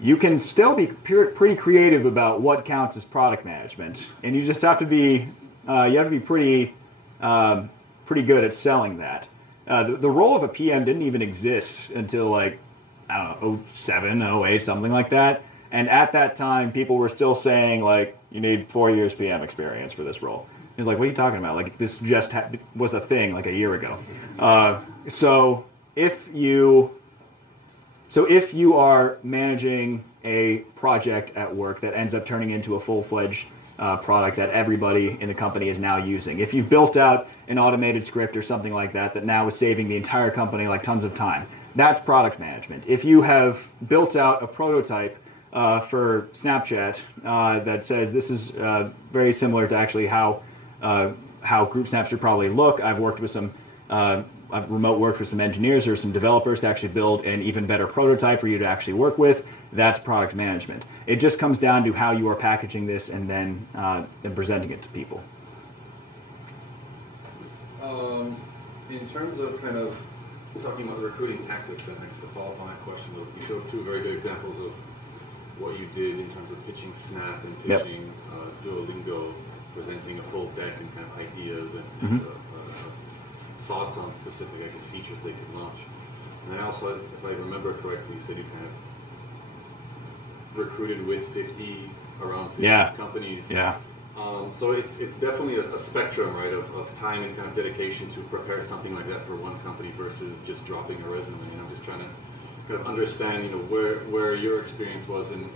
you can still be pretty creative about what counts as product management, and you just have to be pretty good at selling that. The role of a PM didn't even exist until like, I don't know, 07, 08, something like that. And at that time, people were still saying, like, you need 4 years PM experience for this role. He's like, what are you talking about? Like, this just was a thing like a year ago. So if you are managing a project at work that ends up turning into a full-fledged product that everybody in the company is now using, if you've built out an automated script or something like that that now is saving the entire company like tons of time, that's product management. If you have built out a prototype for Snapchat that says this is very similar to actually how group snaps should probably look. I've worked with some, I've remote worked with some engineers or some developers to actually build an even better prototype for you to actually work with. That's product management. It just comes down to how you are packaging this and then presenting it to people. In terms of kind of talking about recruiting tactics, and I guess to follow up on that question, you showed two very good examples of what you did in terms of pitching Snap and pitching Duolingo, presenting a full deck and kind of ideas and thoughts on specific, I guess, features they could launch. And then also, if I remember correctly, you said you kind of recruited with around 50 companies. Yeah. So it's definitely a spectrum, right, of time and kind of dedication to prepare something like that for one company versus just dropping a resume. And I'm just trying to kind of understand, where your experience was and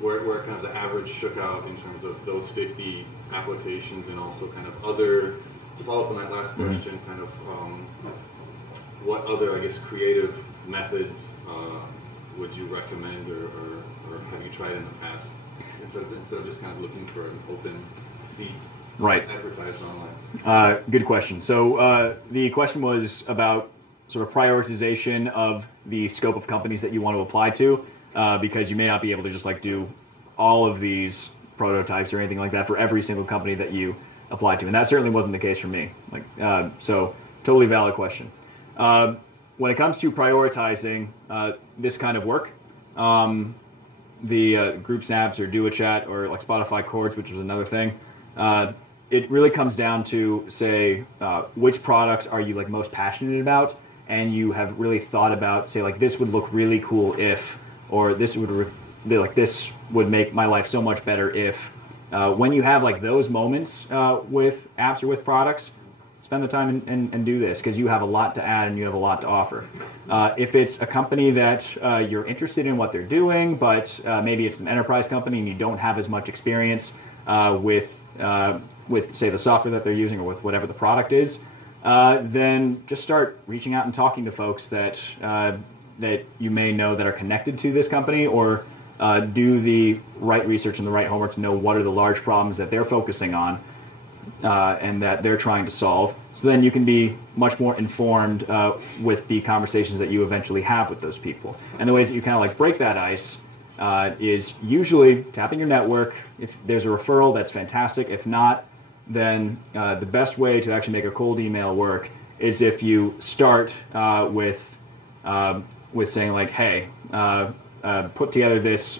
where kind of the average shook out in terms of those 50 applications, and also kind of other, to follow up on that last question, kind of what other, I guess, creative methods would you recommend or have you tried in the past? Instead of just kind of looking for an open seat advertised online. Good question. So the question was about sort of prioritization of the scope of companies that you want to apply to, because you may not be able to just like do all of these prototypes or anything like that for every single company that you apply to, and that certainly wasn't the case for me. So totally valid question. When it comes to prioritizing this kind of work, the group snaps or DuoChat or like Spotify chords, which was another thing, it really comes down to say which products are you like most passionate about, and you have really thought about, say, like, this would look really cool if, or this would this would make my life so much better if. When you have like those moments with apps or with products, spend the time and do this, because you have a lot to add and you have a lot to offer. If it's a company that you're interested in what they're doing, but maybe it's an enterprise company and you don't have as much experience with say the software that they're using or with whatever the product is, then just start reaching out and talking to folks that that you may know that are connected to this company, or do the right research and the right homework to know what are the large problems that they're focusing on and that they're trying to solve. So then you can be much more informed with the conversations that you eventually have with those people. And the ways that you kind of like break that ice is usually tapping your network. If there's a referral, that's fantastic. If not, then the best way to actually make a cold email work is if you start with saying like, hey, put together this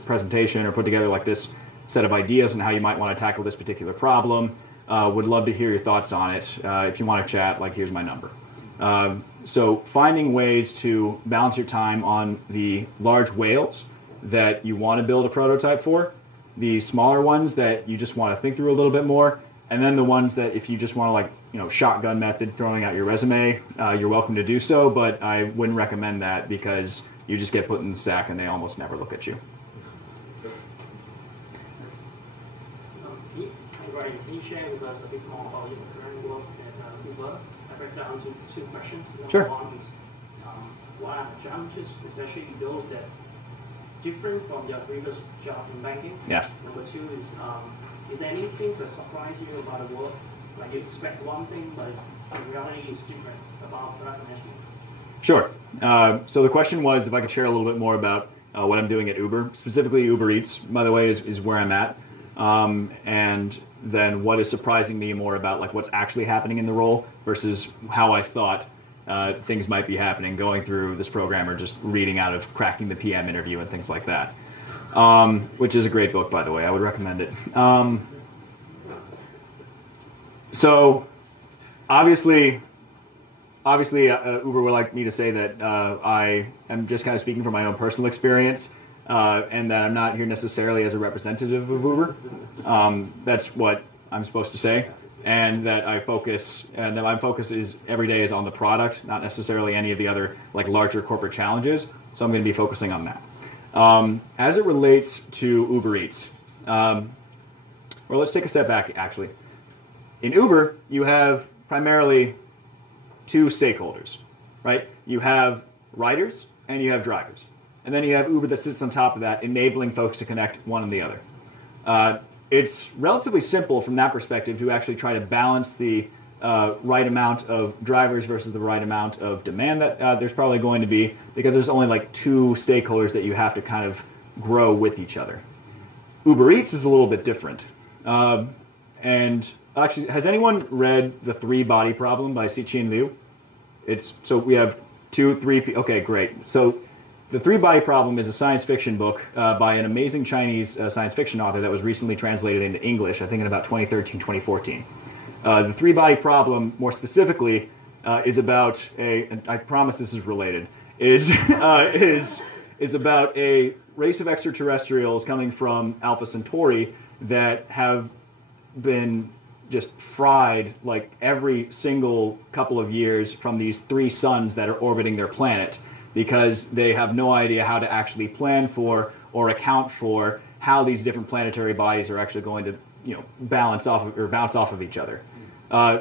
presentation, or put together like this set of ideas on how you might want to tackle this particular problem. Would love to hear your thoughts on it. If you want to chat, like, here's my number. So finding ways to balance your time on the large whales that you want to build a prototype for, the smaller ones that you just want to think through a little bit more, and then the ones that if you just want to, like, shotgun method throwing out your resume, you're welcome to do so, but I wouldn't recommend that because you just get put in the stack and they almost never look at you. Can you share with us a bit more about your current work at Uber? I break down to two questions. Sure. One is, what are the challenges, especially those that different from your previous job in banking? Yeah. Number two is there anything that surprised you about the work? Like you expect one thing, but the reality is different about product management? Sure. So the question was if I could share a little bit more about what I'm doing at Uber, specifically UberEats, by the way, is where I'm at. And then what is surprising me more about like what's actually happening in the role versus how I thought things might be happening going through this program, or just reading out of Cracking the PM interview and things like that, which is a great book, by the way. I would recommend it. So obviously Uber would like me to say that I am just kind of speaking from my own personal experience. and that I'm not here necessarily as a representative of Uber. That's what I'm supposed to say, and that my focus is every day is on the product, not necessarily any of the other like larger corporate challenges. So I'm going to be focusing on that. As it relates to Uber Eats, well, let's take a step back. Actually, in Uber, you have primarily two stakeholders, right? You have riders and you have drivers. And then you have Uber that sits on top of that, enabling folks to connect one and the other. It's relatively simple from that perspective to actually try to balance the right amount of drivers versus the right amount of demand that there's probably going to be, because there's only like two stakeholders that you have to kind of grow with each other. Uber Eats is a little bit different. And actually, has anyone read The Three Body Problem by Cixin Liu? So we have 2, 3, okay, great. So The Three Body Problem is a science fiction book by an amazing Chinese science fiction author that was recently translated into English, I think in about 2013, 2014. The Three Body Problem, more specifically, is about and I promise this is related, is about a race of extraterrestrials coming from Alpha Centauri that have been just fried like every single couple of years from these 3 suns that are orbiting their planet, because they have no idea how to actually plan for or account for how these different planetary bodies are actually going to, bounce off of each other.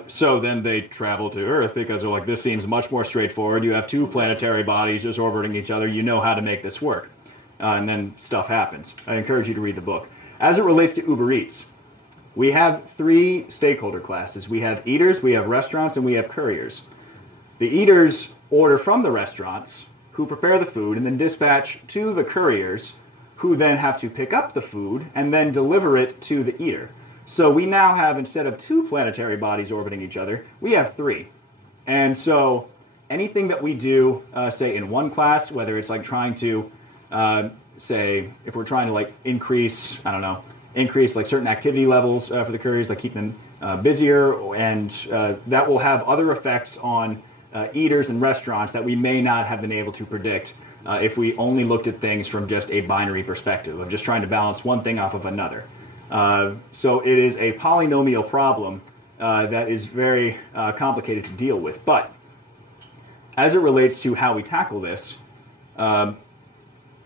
So then they travel to Earth because they're like, this seems much more straightforward. You have 2 planetary bodies just orbiting each other. You know how to make this work. And then stuff happens. I encourage you to read the book. As it relates to Uber Eats, we have 3 stakeholder classes. We have eaters, we have restaurants, and we have couriers. The eaters order from the restaurants, who prepare the food and then dispatch to the couriers, who then have to pick up the food and then deliver it to the eater. So we now have, instead of 2 planetary bodies orbiting each other, we have 3. And so anything that we do, say in one class, whether it's like trying to, say, if we're trying to like increase like certain activity levels for the couriers, like keep them busier, and that will have other effects on eaters and restaurants that we may not have been able to predict if we only looked at things from just a binary perspective of just trying to balance one thing off of another. So it is a polynomial problem that is very complicated to deal with. But as it relates to how we tackle this,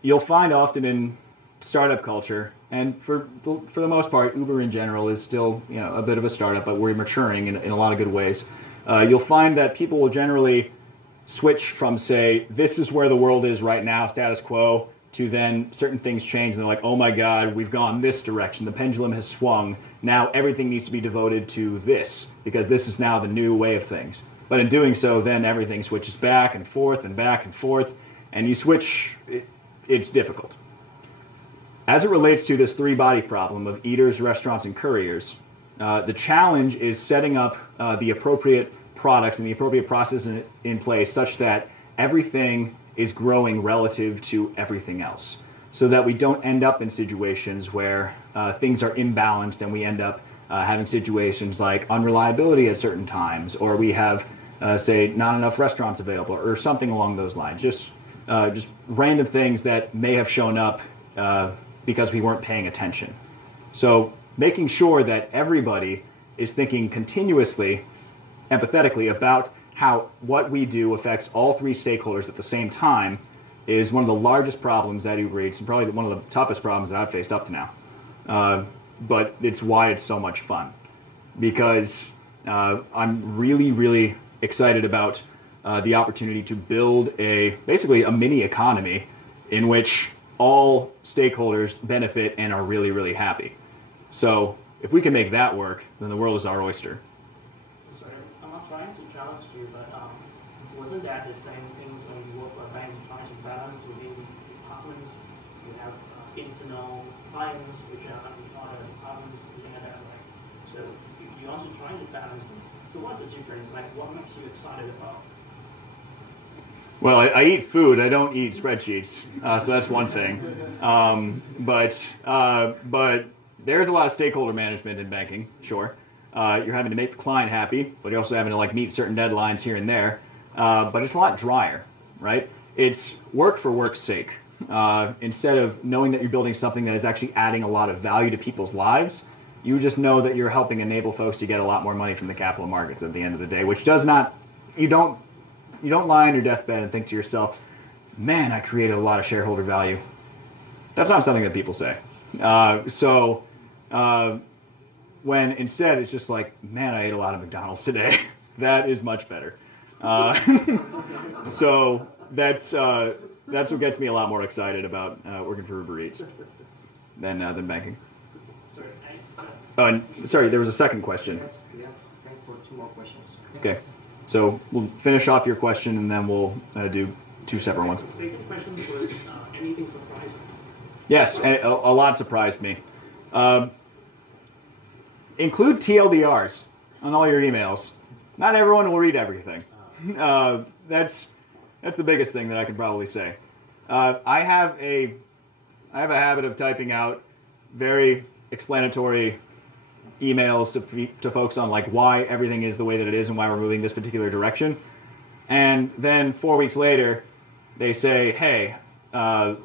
you'll find often in startup culture, and for the most part, Uber in general is still a bit of a startup, but we're maturing in a lot of good ways. You'll find that people will generally switch from, say, this is where the world is right now, status quo, to then certain things change, and they're like, oh my God, we've gone this direction, the pendulum has swung, now everything needs to be devoted to this, because this is now the new way of things. But in doing so, then everything switches back and forth, and you switch, it's difficult. As it relates to this 3-body problem of eaters, restaurants, and couriers, the challenge is setting up the appropriate products and the appropriate process in place such that everything is growing relative to everything else, so that we don't end up in situations where things are imbalanced and we end up having situations like unreliability at certain times, or we have, say, not enough restaurants available, or something along those lines. Just random things that may have shown up because we weren't paying attention. So making sure that everybody is thinking continuously, empathetically about how what we do affects all 3 stakeholders at the same time is one of the largest problems at Uber Eats, and probably one of the toughest problems that I've faced up to now. But it's why it's so much fun, because I'm really, really excited about the opportunity to build basically a mini economy in which all stakeholders benefit and are really, really happy. So if we can make that work, then the world is our oyster. Sorry, I'm not trying to challenge you, but wasn't that the same thing when you work for a bank, trying to balance within departments? You have internal clients, which are other departments, something like that, right? So you're also trying to balance them. So what's the difference? Like, what makes you excited about? Well, I eat food. I don't eat spreadsheets, so that's one thing. But there's a lot of stakeholder management in banking. Sure, you're having to make the client happy, but you're also having to like meet certain deadlines here and there. But it's a lot drier, right? It's work for work's sake. Instead of knowing that you're building something that is actually adding a lot of value to people's lives, you just know that you're helping enable folks to get a lot more money from the capital markets at the end of the day, which does not, you don't lie on your deathbed and think to yourself, man, I created a lot of shareholder value. That's not something that people say. When instead it's just like, man, I ate a lot of McDonald's today. That is much better. So that's what gets me a lot more excited about working for UberEats than banking. And sorry, there was a second question. We have time for 2 more questions. Okay, so we'll finish off your question and then we'll do 2 separate ones. The second question was anything surprising? Yes, a lot surprised me. Include TLDRs on all your emails. Not everyone will read everything. That's the biggest thing that I can probably say. I have a habit of typing out very explanatory emails to folks on like why everything is the way that it is and why we're moving this particular direction. And then 4 weeks later, they say, hey, I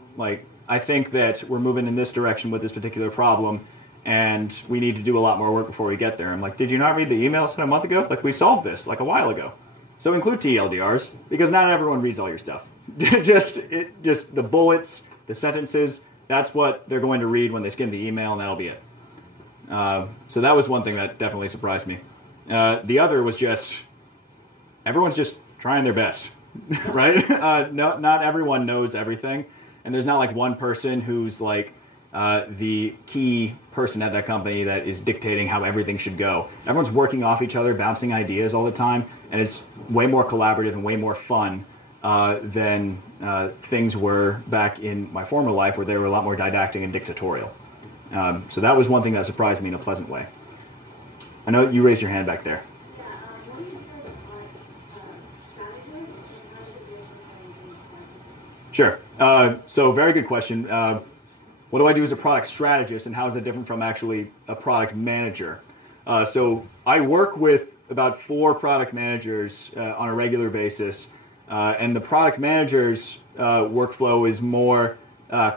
think that we're moving in this direction with this particular problem, and we need to do a lot more work before we get there. I'm like, did you not read the email sent a month ago? Like, we solved this like a while ago. So include TLDRs, because not everyone reads all your stuff. just the bullets, the sentences, that's what they're going to read when they skim the email, and that'll be it. So that was one thing that definitely surprised me. The other was just, everyone's just trying their best, right? Not everyone knows everything, and there's not like one person who's like the key person at that company that is dictating how everything should go. Everyone's working off each other, bouncing ideas all the time, and it's way more collaborative and way more fun than things were back in my former life, where they were a lot more didactic and dictatorial. So that was one thing that surprised me in a pleasant way. I know you raised your hand back there. What do you think of strategists and how should they apply Sure. So very good question. What do I do as a product strategist, and how is that different from actually a product manager? So I work with about 4 product managers on a regular basis, and the product manager's workflow is more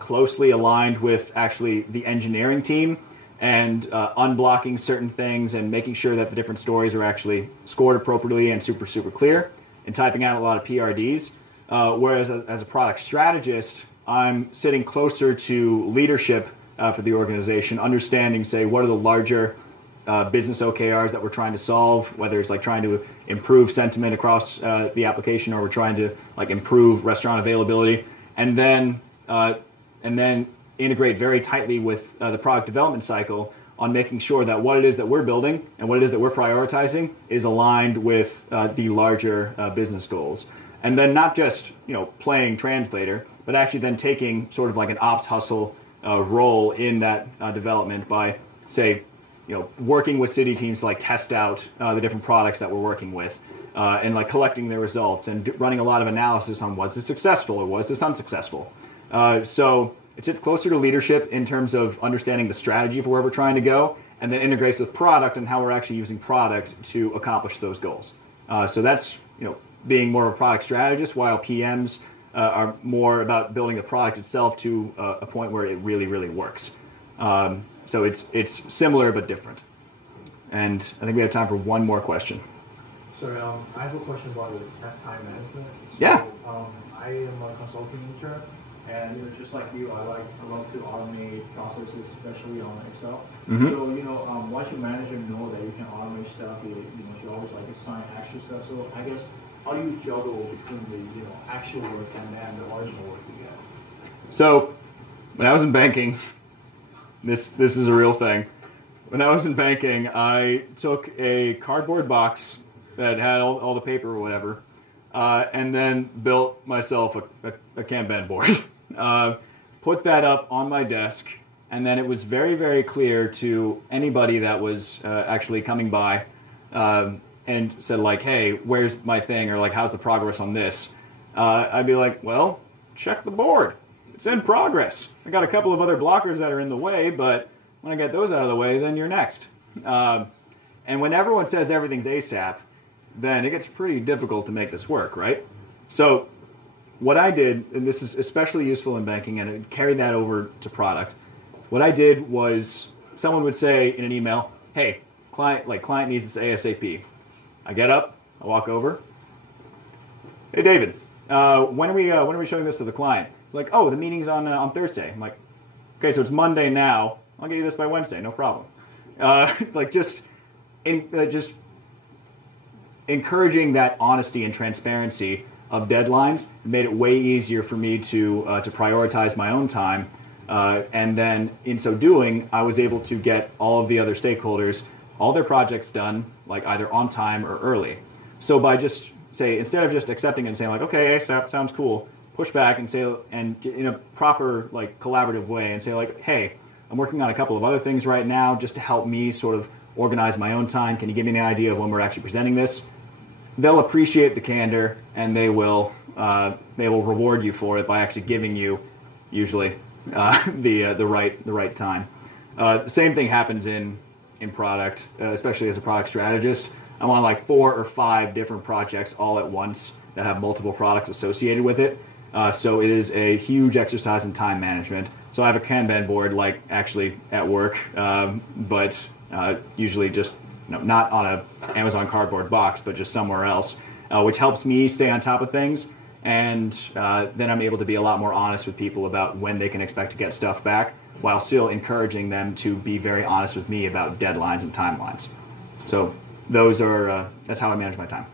closely aligned with actually the engineering team, and unblocking certain things and making sure that the different stories are actually scored appropriately and super clear, and typing out a lot of PRDs. Whereas as a product strategist, I'm sitting closer to leadership for the organization, understanding, say, what are the larger business OKRs that we're trying to solve, whether it's like trying to improve sentiment across the application, or we're trying to like improve restaurant availability, and then integrate very tightly with the product development cycle on making sure that what it is that we're building and what it is that we're prioritizing is aligned with the larger business goals. And then not just playing translator, but actually then taking sort of like an ops hustle role in that development by, say, working with city teams to like test out the different products that we're working with, and like collecting their results and running a lot of analysis on was this successful or was this unsuccessful. So it sits closer to leadership in terms of understanding the strategy for where we're trying to go, and then integrates with product and how we're actually using product to accomplish those goals. So that's being more of a product strategist, while PMs are more about building the product itself to a point where it really works. So it's similar but different. And I think we have time for one more question. Sorry, I have a question about the time management. Yeah. I am a consulting intern, and just like you, I love to automate processes, especially on Excel. Mm-hmm. So once your manager know that you can automate stuff, you always like assign extra stuff. So I guess, how do you juggle between the actual work and then the marginal work you get? So when I was in banking, this is a real thing. When I was in banking, I took a cardboard box that had all the paper or whatever, and then built myself a Kanban board. Put that up on my desk, and then it was very clear to anybody that was actually coming by and said like, hey, where's my thing? Or like, how's the progress on this? I'd be like, well, check the board. It's in progress. I got a couple of other blockers that are in the way, but when I get those out of the way, then you're next. And when everyone says everything's ASAP, then it gets pretty difficult to make this work, right? So what I did, and this is especially useful in banking, and I carried that over to product. What I did was, someone would say in an email, "Hey, client needs this ASAP." I get up, I walk over. "Hey, David, when are we showing this to the client?" Like, "Oh, the meeting's on Thursday." I'm like, "Okay, so it's Monday now. I'll get you this by Wednesday, no problem." Just encouraging that honesty and transparency of deadlines made it way easier for me to prioritize my own time, and then in so doing, I was able to get all of the other stakeholders all their projects done, like either on time or early. So by just instead of just accepting it and saying like, "Okay, ASAP sounds cool," push back and say, and in a proper like collaborative way, and say like, "Hey, I'm working on a couple of other things right now just to help me sort of organize my own time. Can you give me an idea of when we're actually presenting this?" They'll appreciate the candor, and they will reward you for it by actually giving you usually the right time. The same thing happens in product, especially as a product strategist. I'm on like 4 or 5 different projects all at once that have multiple products associated with it. So it is a huge exercise in time management. So I have a Kanban board like actually at work, but usually just not on a Amazon cardboard box, but just somewhere else, which helps me stay on top of things. And then I'm able to be a lot more honest with people about when they can expect to get stuff back, while still encouraging them to be very honest with me about deadlines and timelines. So that's how I manage my time.